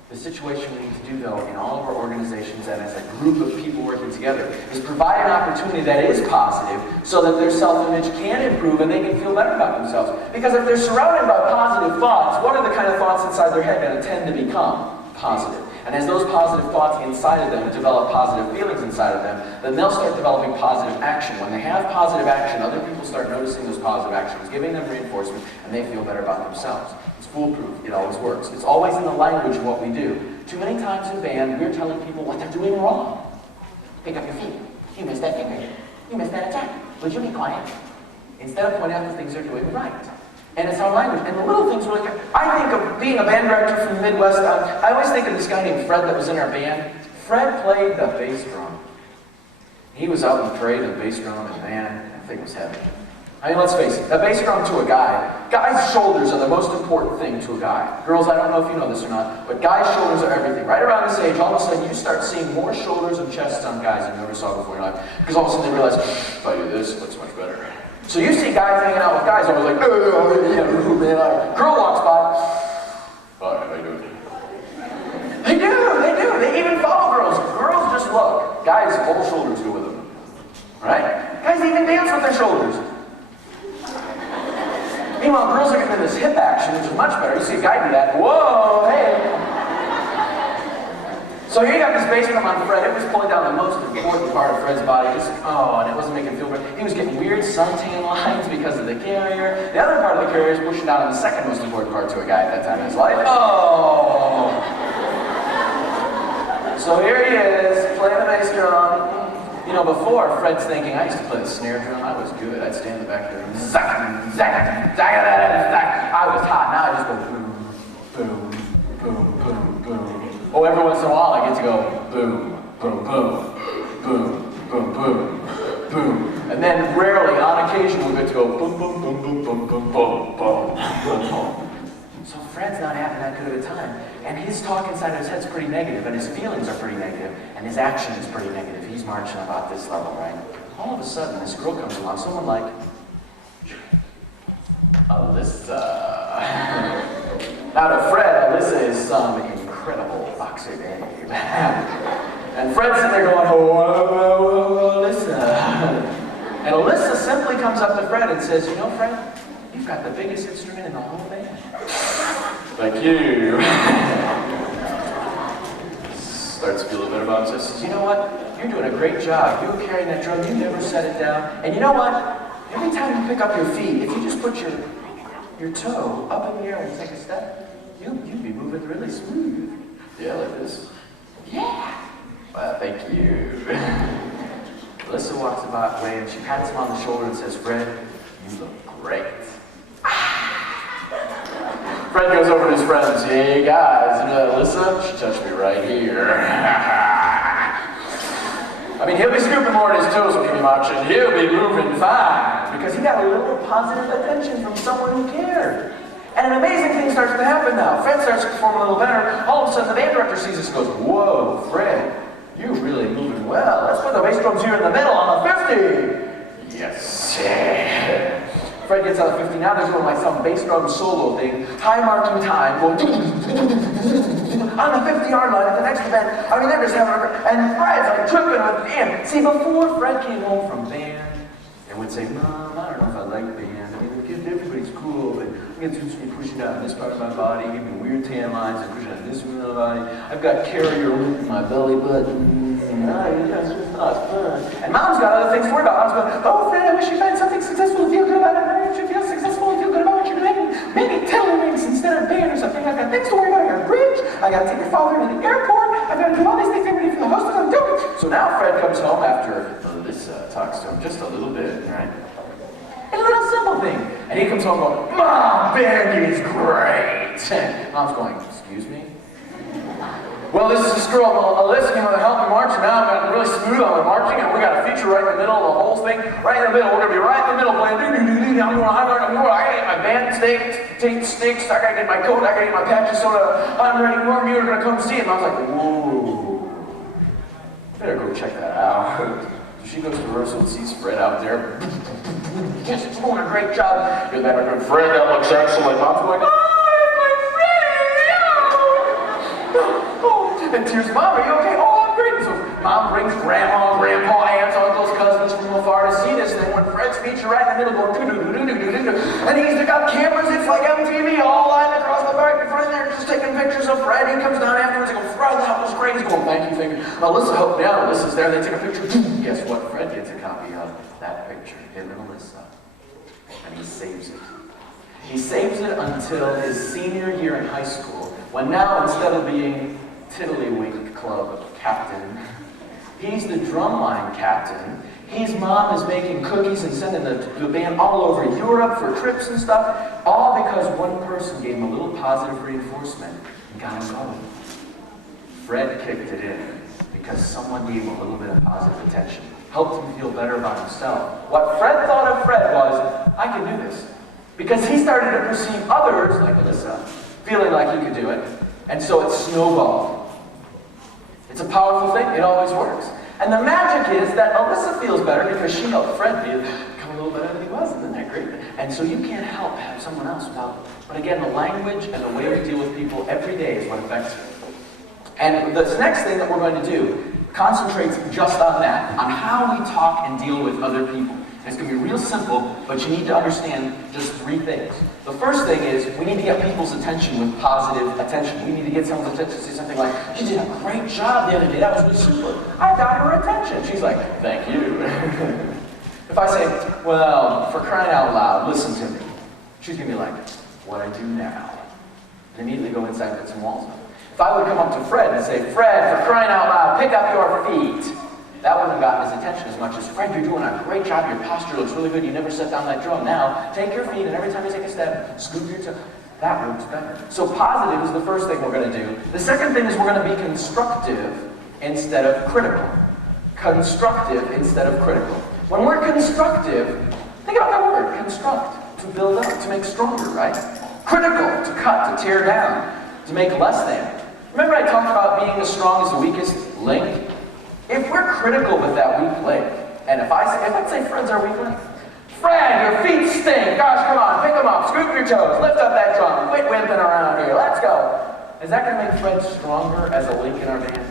The situation we need to do, though, in all of our organizations and as a group of people working together is provide an opportunity that is positive so that their self-image can improve and they can feel better about themselves. Because if they're surrounded by positive thoughts, what are the kind of thoughts inside their head going to tend to become? positive. And as those positive thoughts inside of them develop positive feelings inside of them, then they'll start developing positive action. When they have positive action, other people start noticing those positive actions, giving them reinforcement, and they feel better about themselves. It's foolproof. It always works. It's always in the language of what we do. Too many times in band, we're telling people what they're doing wrong. Pick up your feet. You missed that finger. You missed that attack. Would you be quiet? Instead of pointing out the things they're doing right. And it's our language. And the little things really count. I think of being a band director from the Midwest. I always think of this guy named Fred that was in our band. Fred played the bass drum. He was out in the parade of the bass drum, and man, that thing was heavy. I mean, let's face it, a bass drum to a guy's shoulders are the most important thing to a guy. Girls, I don't know if you know this or not, but guys' shoulders are everything. Right around this age, all of a sudden, you start seeing more shoulders and chests on guys than you ever saw before in your life. Because all of a sudden they realize, if I do this, it looks much better. So you see guys hanging out with guys always like, oh, man, girl walks by. Hi, how you doing? They do. They even follow girls. Girls just look. Guys' whole shoulders go with them. Right? Guys even dance with their shoulders. Meanwhile, girls are getting into this hip action, which is much better. You see a guy do that. Whoa, hey. So here you got this bass drum on Fred. It was pulling down the most important part of Fred's body. And it wasn't making him feel good. He was getting weird suntan lines because of the carrier. The other part of the carrier is pushing down the second most important part to a guy at that time in his life. Oh! So here he is, playing the bass drum. You know, before, Fred's thinking, I used to play the snare drum. I was good. I'd stand in the back there and zack, zack, zack, zack. I was hot. Now I just go boom, boom, boom, boom, boom. Oh, every once in a while I get to go boom, boom, boom, boom, boom, boom, boom. And then rarely, on occasion, we get to go boom, boom, boom, boom, boom, boom, boom, boom, boom, boom. So Fred's not having that good of a time. And his talk inside of his head's pretty negative, and his feelings are pretty negative, and his action is pretty negative. He's marching about this level, right? All of a sudden, this girl comes along, someone like Alyssa. Now to Fred, Alyssa is some incredible boxer babe. And Fred's sitting there going, oh, Alyssa. And Alyssa simply comes up to Fred and says, you know, Fred, you've got the biggest instrument in the whole band. Thank you. Starts to feel a little bit about himself. Says, you know what? You're doing a great job. You were carrying that drum. You never set it down. And you know what? Every time you pick up your feet, if you just put your toe up in the air when you take a step, you'd be moving really smooth. Yeah, like this. Yeah. Well, thank you. Alyssa walks about away and she pats him on the shoulder and says, Fred, you look great. Fred goes over to his friends and says, hey guys, you know that Alyssa? She touched me right here. I mean, he'll be scooping more in his toes when he marches. He'll be moving fine. Because he got a little positive attention from someone who cared. And an amazing thing starts to happen now. Fred starts to perform a little better. All of a sudden, the band director sees this and goes, whoa, Fred, you're really moving well. Let's put the bass drums here in the middle on the 50. Yes. Fred gets out of 50. Now there's going like some bass drum solo thing. High marking time. Going on the 50-yard line at the next event. I mean, they're just having and Fred's like tripping with band. See, before Fred came home from band and would say, Mom, I don't know if I like band. I mean, everybody's cool, but I'm getting too sweet pushing out this part of my body, giving me weird tan lines and pushing out this part of my body. I've got carrier lint in my belly button. It's just not fun. And Mom's got other things to worry about. Mom's going, oh, Fred, I wish you find something successful to feel good about it. I wish you feel successful and feel good about what you're doing. Maybe tiddlywinks instead of band or something. I've got things to worry about. I got a bridge. I got to take your father to the airport. I've got to do all these things. I'm ready for the host. I'm doing it. So now Fred comes home after Alyssa talks to him just a little bit, right? And a little simple thing. And he comes home going, Mom, band is great. And Mom's going, excuse me? Well, this is this girl, Alyssa, came on to help me march, and now I've gotten really smooth on the marching, and we got a feature right in the middle of the whole thing, right in the middle. We're going to be right in the middle playing do-do-do-do. I got to get my band sticks, I got to get my coat, I got to get my patches soda. I'm ready, more of you are going to come see it. And I was like, whoa, better go check that out. So she goes to rehearsal and sees Fred out there. Yes, he's doing a great job. You're that good Fred, that looks excellent. Mom's going, and tears, Mom, are you okay? Oh, I'm great. So Mom brings Grandma, Grandpa, aunts, uncles, cousins from afar to see this. And then when Fred's feature right in the middle going do-do-do-do-do-do-do, and he's got cameras, it's like MTV all lined across the back in front of there just taking pictures of Fred. He comes down afterwards and goes, finger. Alyssa helped me out. Alyssa's there. They take a picture. Guess what? Fred gets a copy of that picture. Him and Alyssa. And he saves it. He saves it until his senior year in high school, when now, instead of being Tiddlywink Club captain, he's the drumline captain. His mom is making cookies and sending the band all over Europe for trips and stuff, all because one person gave him a little positive reinforcement and got him going. Fred kicked it in because someone gave him a little bit of positive attention, helped him feel better about himself. What Fred thought of Fred was, I can do this. Because he started to perceive others, like Alyssa, feeling like he could do it, and so it snowballed. It's a powerful thing, it always works. And the magic is that Alyssa feels better because she helped Fred become a little better than he was. Isn't that great? And so you can't help have someone else without. But again, the language and the way we deal with people every day is what affects you. And this next thing that we're going to do concentrates just on that, on how we talk and deal with other people. And it's going to be real simple, but you need to understand just 3 things. The first thing is we need to get people's attention with positive attention. We need to get someone's attention to say something like, "You did a great job the other day. That was really super. I got her attention." She's like, "Thank you." If I say, "Well, for crying out loud, listen to me," she's going to be like, "What I do now?" And immediately go inside and put some walls up. If I would come up to Fred and say, "Fred, for crying out loud, pick up your feet," that wouldn't have gotten his attention as much as, "Fred, you're doing a great job. Your posture looks really good. You never set down that drum. Now, take your feet, and every time you take a step, scoop your toe." That works better. So positive is the first thing we're going to do. The second thing is we're going to be constructive instead of critical. Constructive instead of critical. When we're constructive, think about that word, construct, to build up, to make stronger, right? Critical, to cut, to tear down, to make less than. Remember I talked about being the strong is the weakest link? If we're critical with that weak link, and if I'd say Fred's our weak link, "Fred, your feet stink. Gosh, come on, pick them up, scoop your toes, lift up that drum, quit wimping around here, let's go." Is that going to make Fred stronger as a link in our band?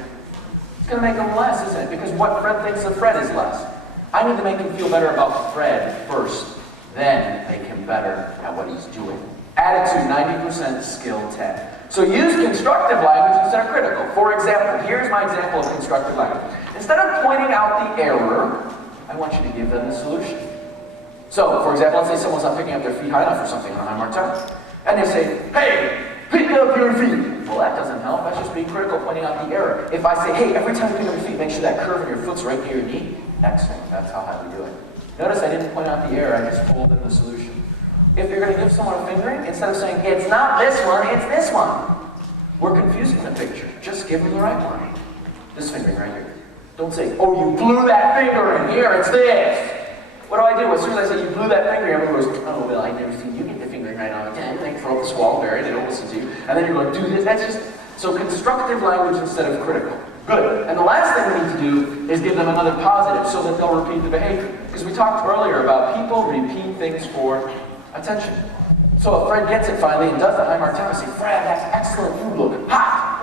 It's going to make him less, isn't it? Because what Fred thinks of Fred is less. I need to make him feel better about Fred first, then make him better at what he's doing. Attitude, 90%, skill, 10. So use constructive language instead of critical. For example, here's my example of constructive language. Instead of pointing out the error, I want you to give them the solution. So, for example, let's say someone's not picking up their feet high enough or something on a high mark time. And they say, "Hey, pick up your feet." Well, that doesn't help. That's just being critical, pointing out the error. If I say, "Hey, every time you pick up your feet, make sure that curve in your foot's right near your knee." Excellent. That's how we do it. Notice I didn't point out the error. I just told them the solution. If you're going to give someone a fingering, instead of saying, "It's not this one, it's this one," we're confusing the picture. Just give them the right one. This fingering right here. Don't say, "Oh, you blew that finger in here, it's this." What do I do? As soon as I say you blew that finger, everyone goes, "Oh, well, I've never seen you get the fingering right on the 10. They throw up the swallow berry, they don't listen to you. And then you're going, "Do this." That's just, so constructive language instead of critical. Good. And the last thing we need to do is give them another positive so that they'll repeat the behavior. Because we talked earlier about people repeat things for attention. So if Fred gets it finally and does the high mark time, I say, "Fred, that's excellent, you look hot."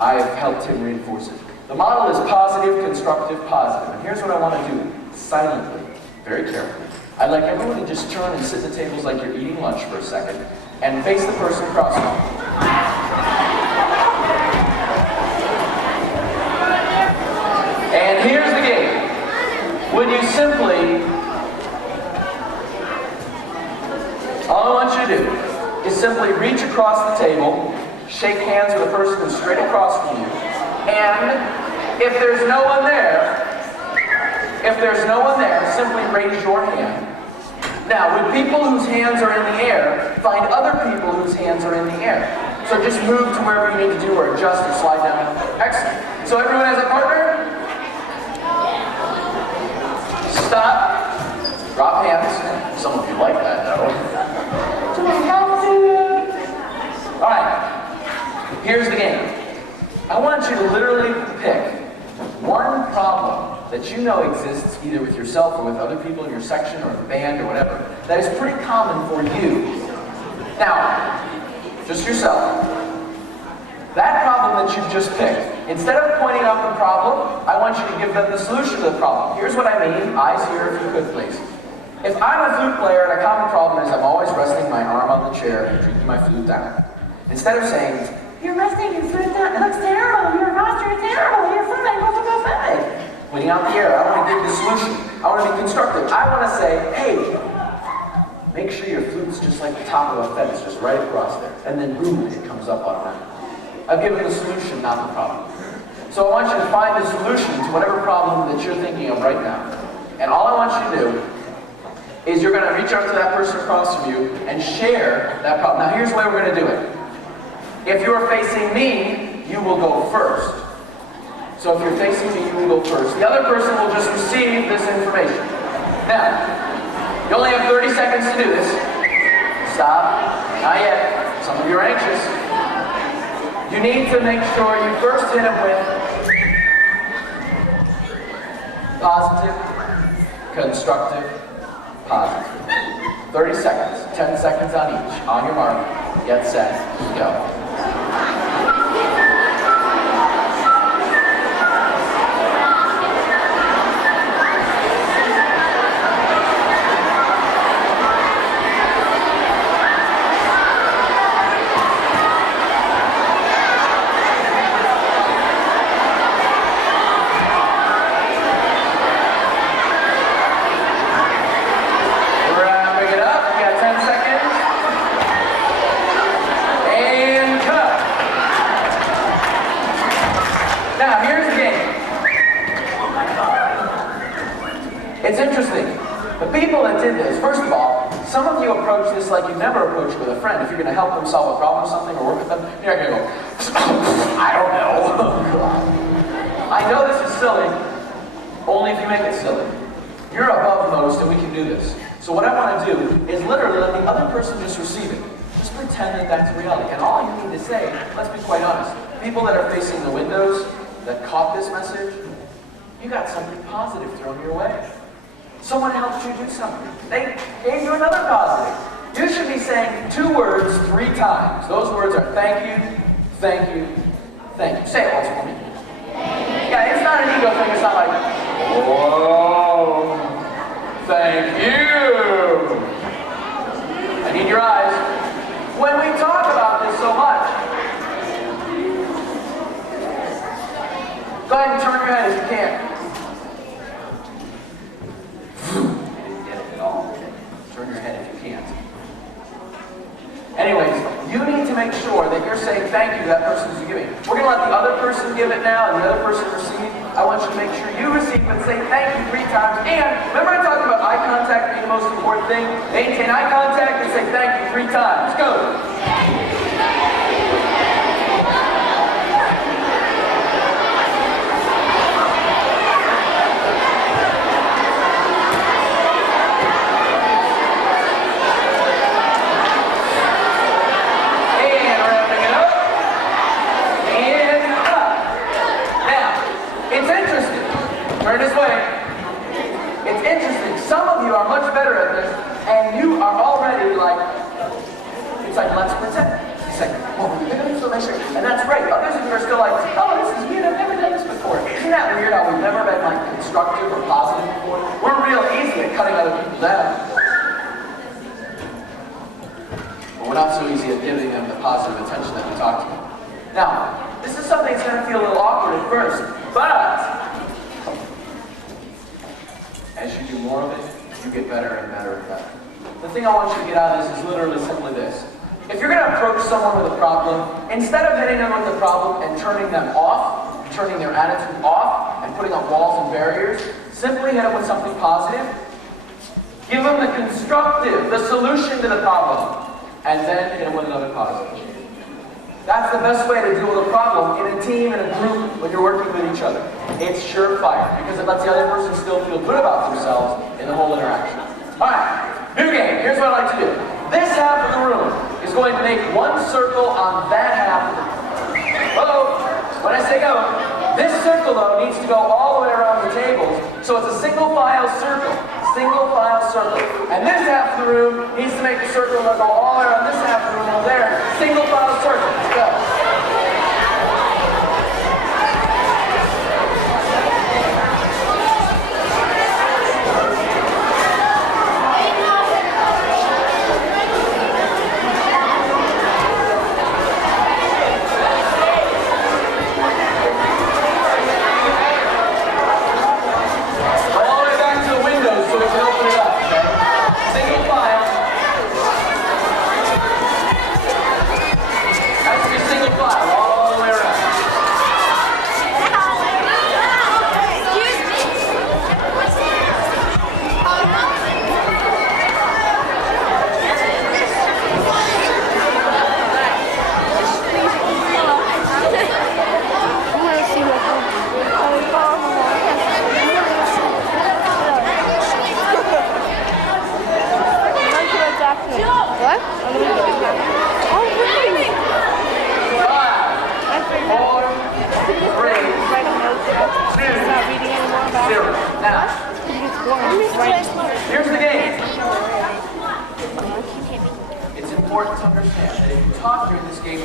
I have helped him reinforce it. The model is positive, constructive, positive. And here's what I want to do, silently, very carefully. I'd like everyone to just turn and sit at the tables like you're eating lunch for a second, and face the person across from you. And here's the game. When you simply, all I want you to do is simply reach across the table, shake hands with a person who's straight across from you, and if there's no one there, simply raise your hand. Now, with people whose hands are in the air, find other people whose hands are in the air. So just move to wherever you need to do or adjust or slide down. Excellent. So everyone has a partner? Stop. Drop hands. Some of you like that, though. Alright. Here's the game. I want you to literally pick one problem that you know exists either with yourself or with other people in your section or the band or whatever that is pretty common for you. Now, just yourself. That problem that you've just picked, instead of pointing out the problem, I want you to give them the solution to the problem. Here's what I mean. Eyes here if you could, please. If I'm a flute player and a common problem is I'm always resting my arm on the chair and drinking my flute down. Instead of saying, "You're resting your flute down, it looks terrible, your posture is terrible, your flute pointing out the error. I want to give the solution. I want to be constructive. I want to say, hey, make sure your flute's just like the top of a fence, just right across there. And then boom, it comes up automatically. I've given the solution, not the problem. So I want you to find the solution to whatever problem that you're thinking of right now. And all I want you to do is you're going to reach out to that person across from you and share that problem. Now here's the way we're going to do it. If you're facing me, you will go first. So if you're facing me, you will go first. The other person will just receive this information. Now, you only have 30 seconds to do this. Stop. Not yet. Some of you are anxious. You need to make sure you first hit them with positive, constructive, positive. 30 seconds. 10 seconds on each. On your mark. Get set. Go. It's interesting. The people that did this, first of all, some of you approach this like you never approached with a friend. If you're going to help them solve a problem or something or work with them, you're not going to go, I don't know. I know this is silly, only if you make it silly. You're above most and we can do this. So what I want to do is literally let the other person just receive it. Just pretend that that's reality. And all you need to say, let's be quite honest, people that are facing the windows that caught this message, you got something positive thrown your way. Someone helped you do something. They gave you another positive. You should be saying 2 words 3 times. Those words are thank you, thank you, thank you. Say it once for me. Yeah, it's not an ego thing. It's not like, whoa, thank you. I need your eyes. When we talk about this so much, go ahead and turn your head if you can. Turn your head if you can't. Anyways, you need to make sure that you're saying thank you to that person who's giving. We're going to let the other person give it now and the other person receive. I want you to make sure you receive and say thank you 3 times. And remember I talked about eye contact being the most important thing? Maintain eye contact and say thank you 3 times. Go! Turn this way. It's interesting. Some of you are much better at this, and you are already like, it's like, let's pretend. It's like, well, we're going to make sure. And that's great. Others of you are still like, oh, this is weird. I've never done this before. Isn't that weird how we've never been like constructive or positive before? We're real easy at cutting other people down. But we're not so easy at giving them the positive attention that we talked about. Now, this is something that's going to feel a little awkward at first, but as you do more of it, you get better and better and better. The thing I want you to get out of this is literally simply this. If you're going to approach someone with a problem, instead of hitting them with the problem and turning them off, turning their attitude off, and putting up walls and barriers, simply hit them with something positive. Give them the constructive, the solution to the problem, and then hit them with another positive. That's the best way to deal with a problem in a team, in a group, when you're working with each other. It's surefire, because it lets the other person still feel good about themselves in the whole interaction. Alright, new game. Here's what I like to do. This half of the room is going to make 1 circle on that half of the room. Uh-oh. When I say go, this circle, though, needs to go all the way around the tables, so it's a single file circle. Single file circle. And this half of the room needs to make a circle that go all the way around this half of the room over there. Single file circle. Go.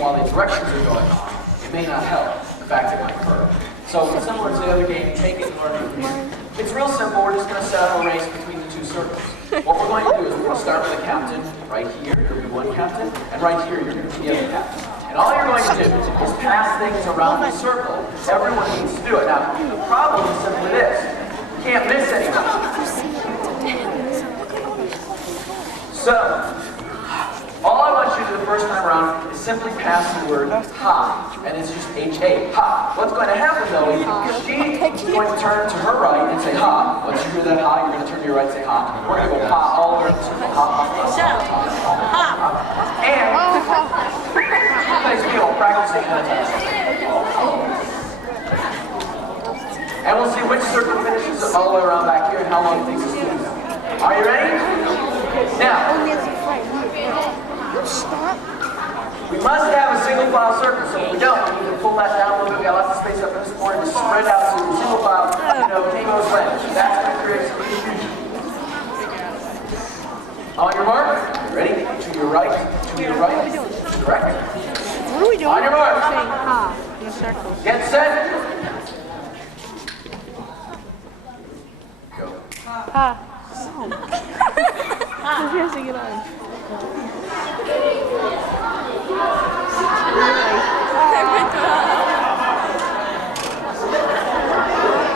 while the directions are going on, it may not help. In fact, it might hurt. So similar to the other game, take it and learn from here. It's real simple. We're just going to set up a race between the two circles. What we're going to do is we're going to start with the captain right here. You'll be one captain, and right here you're going to be the other captain. And all you're going to do is pass things around the circle. Everyone needs to do it. Now, the problem is simply this. You can't miss anyone. So, all I want you to do the first time around is simply pass the word ha, and it's just H-A, ha. What's going to happen though is she's going to turn to her right and say ha. Once you hear that ha, you're going to turn to your right and say ha. We're going to go ha all over the circle, ha, ha, ha, ha, ha. And you guys feel practicing ahead of time. And we'll see which circle finishes all the way around back here and how long it takes us to do that. Are you ready? Now, we must have a single file circle, so if we don't, we need to pull that down a little bit. We got lots of space up in this corner to spread out so the single file, goes right. That's going to create some confusion. On your mark, ready? To your right, correct? What are we doing? On your mark. Saying ha in a circle. Get set. Go. Ha. Oh. He has to get on.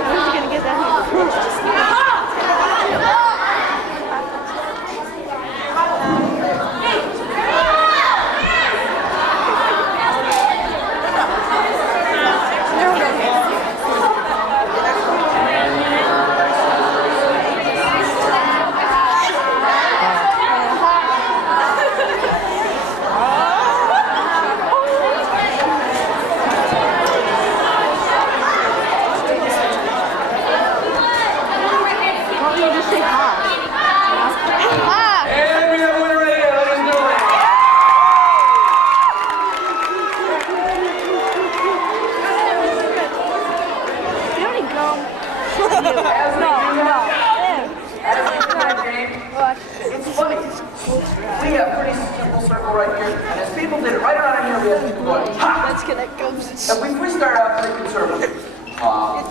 Where's he gonna get that? We have a pretty simple circle right here, and as people did it right around here, we have people going, ha! Let's get that goes. And we start out pretty conservative. Ha,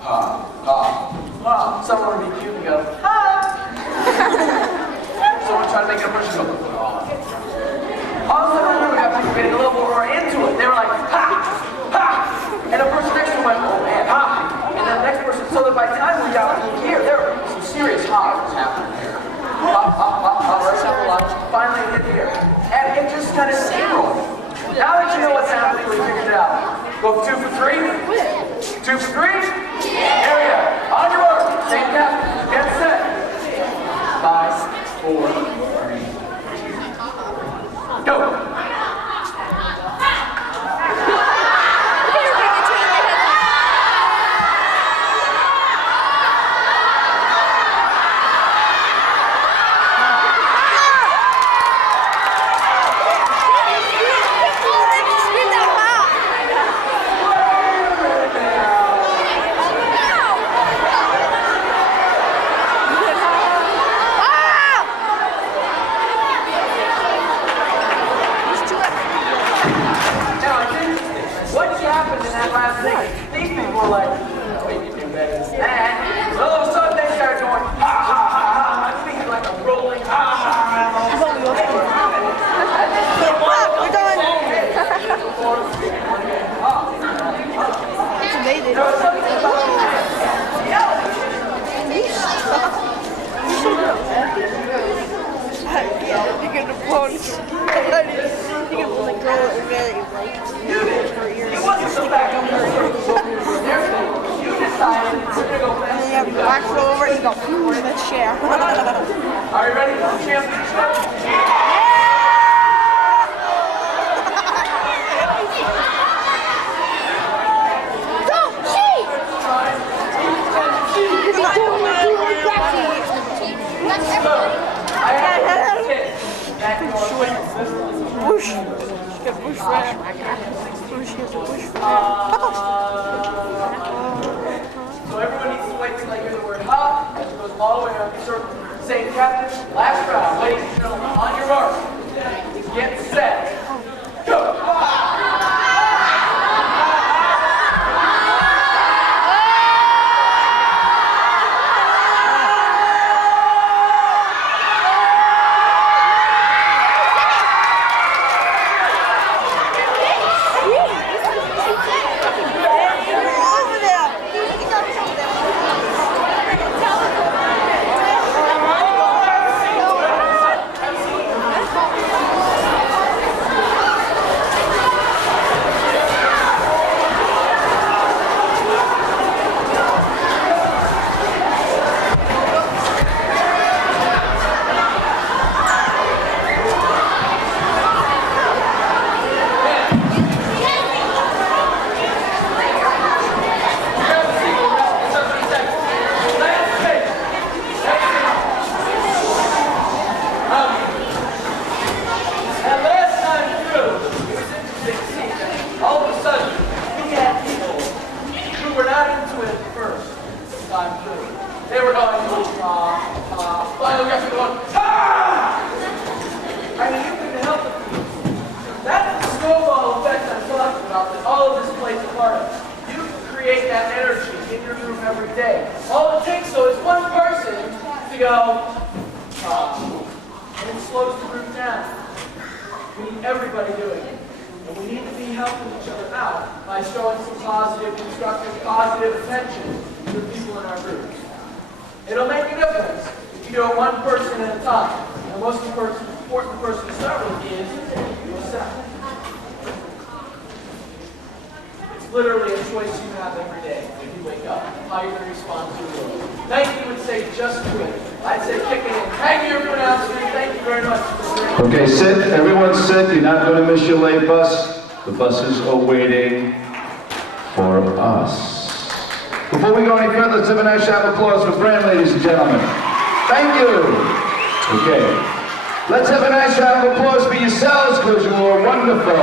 ha. Someone would be cute and go, ha! Someone try to make a person go, ha. All of a sudden, we got people getting a little more into it. They were like, ha! Ha! And the person next to them went, oh man, ha! And then the next person, so that by the time we got here, there were some serious ha's happening here. Hop, hop, hop, hop, right up the line. Finally hit here. And it just kind of steamrolled. Now that you know what's happening, we figured it out. Go for 2 for 3. 2 for 3. Here we go. On your mark. Same captain. Get set. 5, 4, 3. Go. These people were like, oh, you can do better than that. And all of a sudden they started going, ha, ha, ha, ha. I'm thinking like a rolling, ha, ha, ha. We're done. It's amazing. Yeah, you're gonna blow it. You're gonna let go and really like. He wasn't so back on your You decided we're gonna go fast. And you have black flow over it, you go, let's share. Are you ready for the championship? Bush. Get bush rat. Bush has a bush rat. So everyone needs to wait till I hear the word ha, as it goes all the way around the circle. Same captain, last round. Ladies and gentlemen, on your mark. Get set. part of. You can create that energy in your group every day. All it takes, though, is one person to go, and it slows the group down. We need everybody doing it. And we need to be helping each other out by showing some positive, constructive, positive attention to the people in our group. It'll make a difference if you do it one person at a time. The most important person to start with is yourself. It's literally a choice you have every day when you wake up, how you're going to respond to the world. Nike would say, just do it. I'd say, kick it in. Thank you, pronouncement. Thank you very much. Okay, sit. Everyone sit. You're not going to miss your late bus. The buses are waiting for us. Before we go any further, let's have a nice round of applause for Fran, ladies and gentlemen. Thank you. Okay. Let's have a nice round of applause for yourselves because you were wonderful.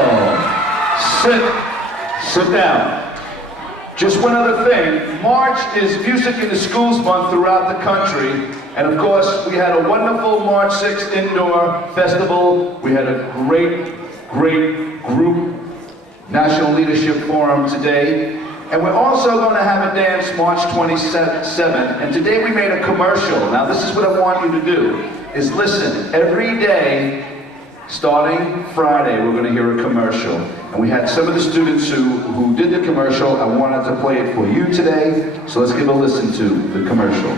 Sit down. Just one other thing. March is Music in the Schools Month throughout the country. And of course, we had a wonderful March 6th indoor festival. We had a great group National Leadership Forum today. And we're also going to have a dance March 27th. And today we made a commercial. Now this is what I want you to do, is listen. Every day, starting Friday, we're going to hear a commercial. And we had some of the students who did the commercial. I wanted to play it for you today. So let's give a listen to the commercial.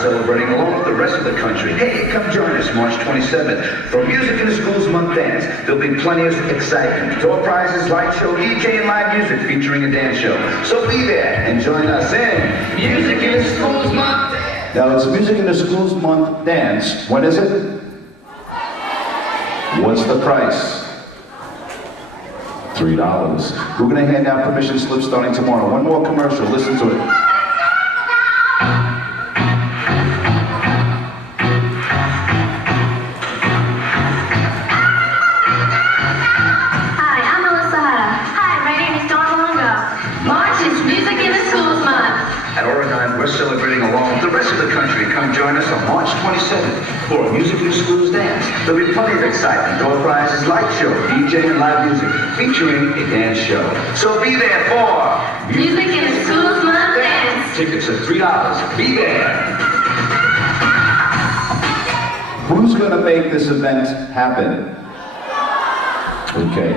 Celebrating along with the rest of the country. Hey, come join us March 27th for Music in the Schools Month Dance. There'll be plenty of excitement. Door prizes, light show, DJ and live music featuring a dance show. So be there and join us in Music in the Schools Month Dance. Now it's Music in the Schools Month Dance. When is it? What's the price? $3. We're going to hand out permission slips starting tomorrow. One more commercial. Listen to it. We're celebrating along with the rest of the country. Come join us on March 27th for a Music in the Schools dance. There'll be plenty of excitement, door prizes, light show, DJ and live music featuring a dance show. So be there for Music in the Schools Month Dance. Tickets are $3. Be there. Who's going to make this event happen? Okay.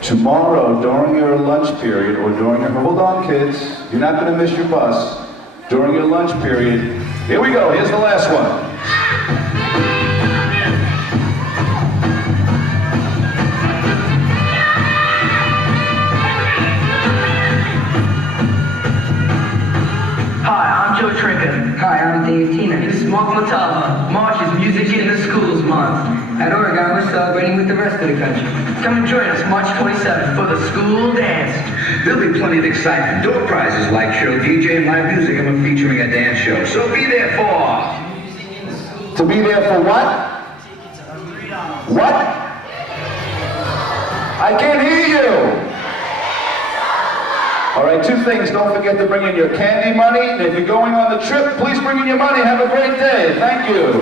Tomorrow, during your lunch period, or during your... Hold on, kids. You're not going to miss your bus. During your lunch period. Here we go. Here's the last one. Hi, I'm Joe Trinken. Hi, I'm Dave Tina. This is Mark Matava. March is Music in the Schools Month. At Oregon, we're celebrating with the rest of the country. Come and join us March 27th for the school dance. There'll be plenty of excitement, door prizes, light show, DJ and live music, and we're featuring a dance show. So be there for... To be there for what? What? I can't hear you. All right, two things. Don't forget to bring in your candy money. And if you're going on the trip, please bring in your money. Have a great day. Thank you.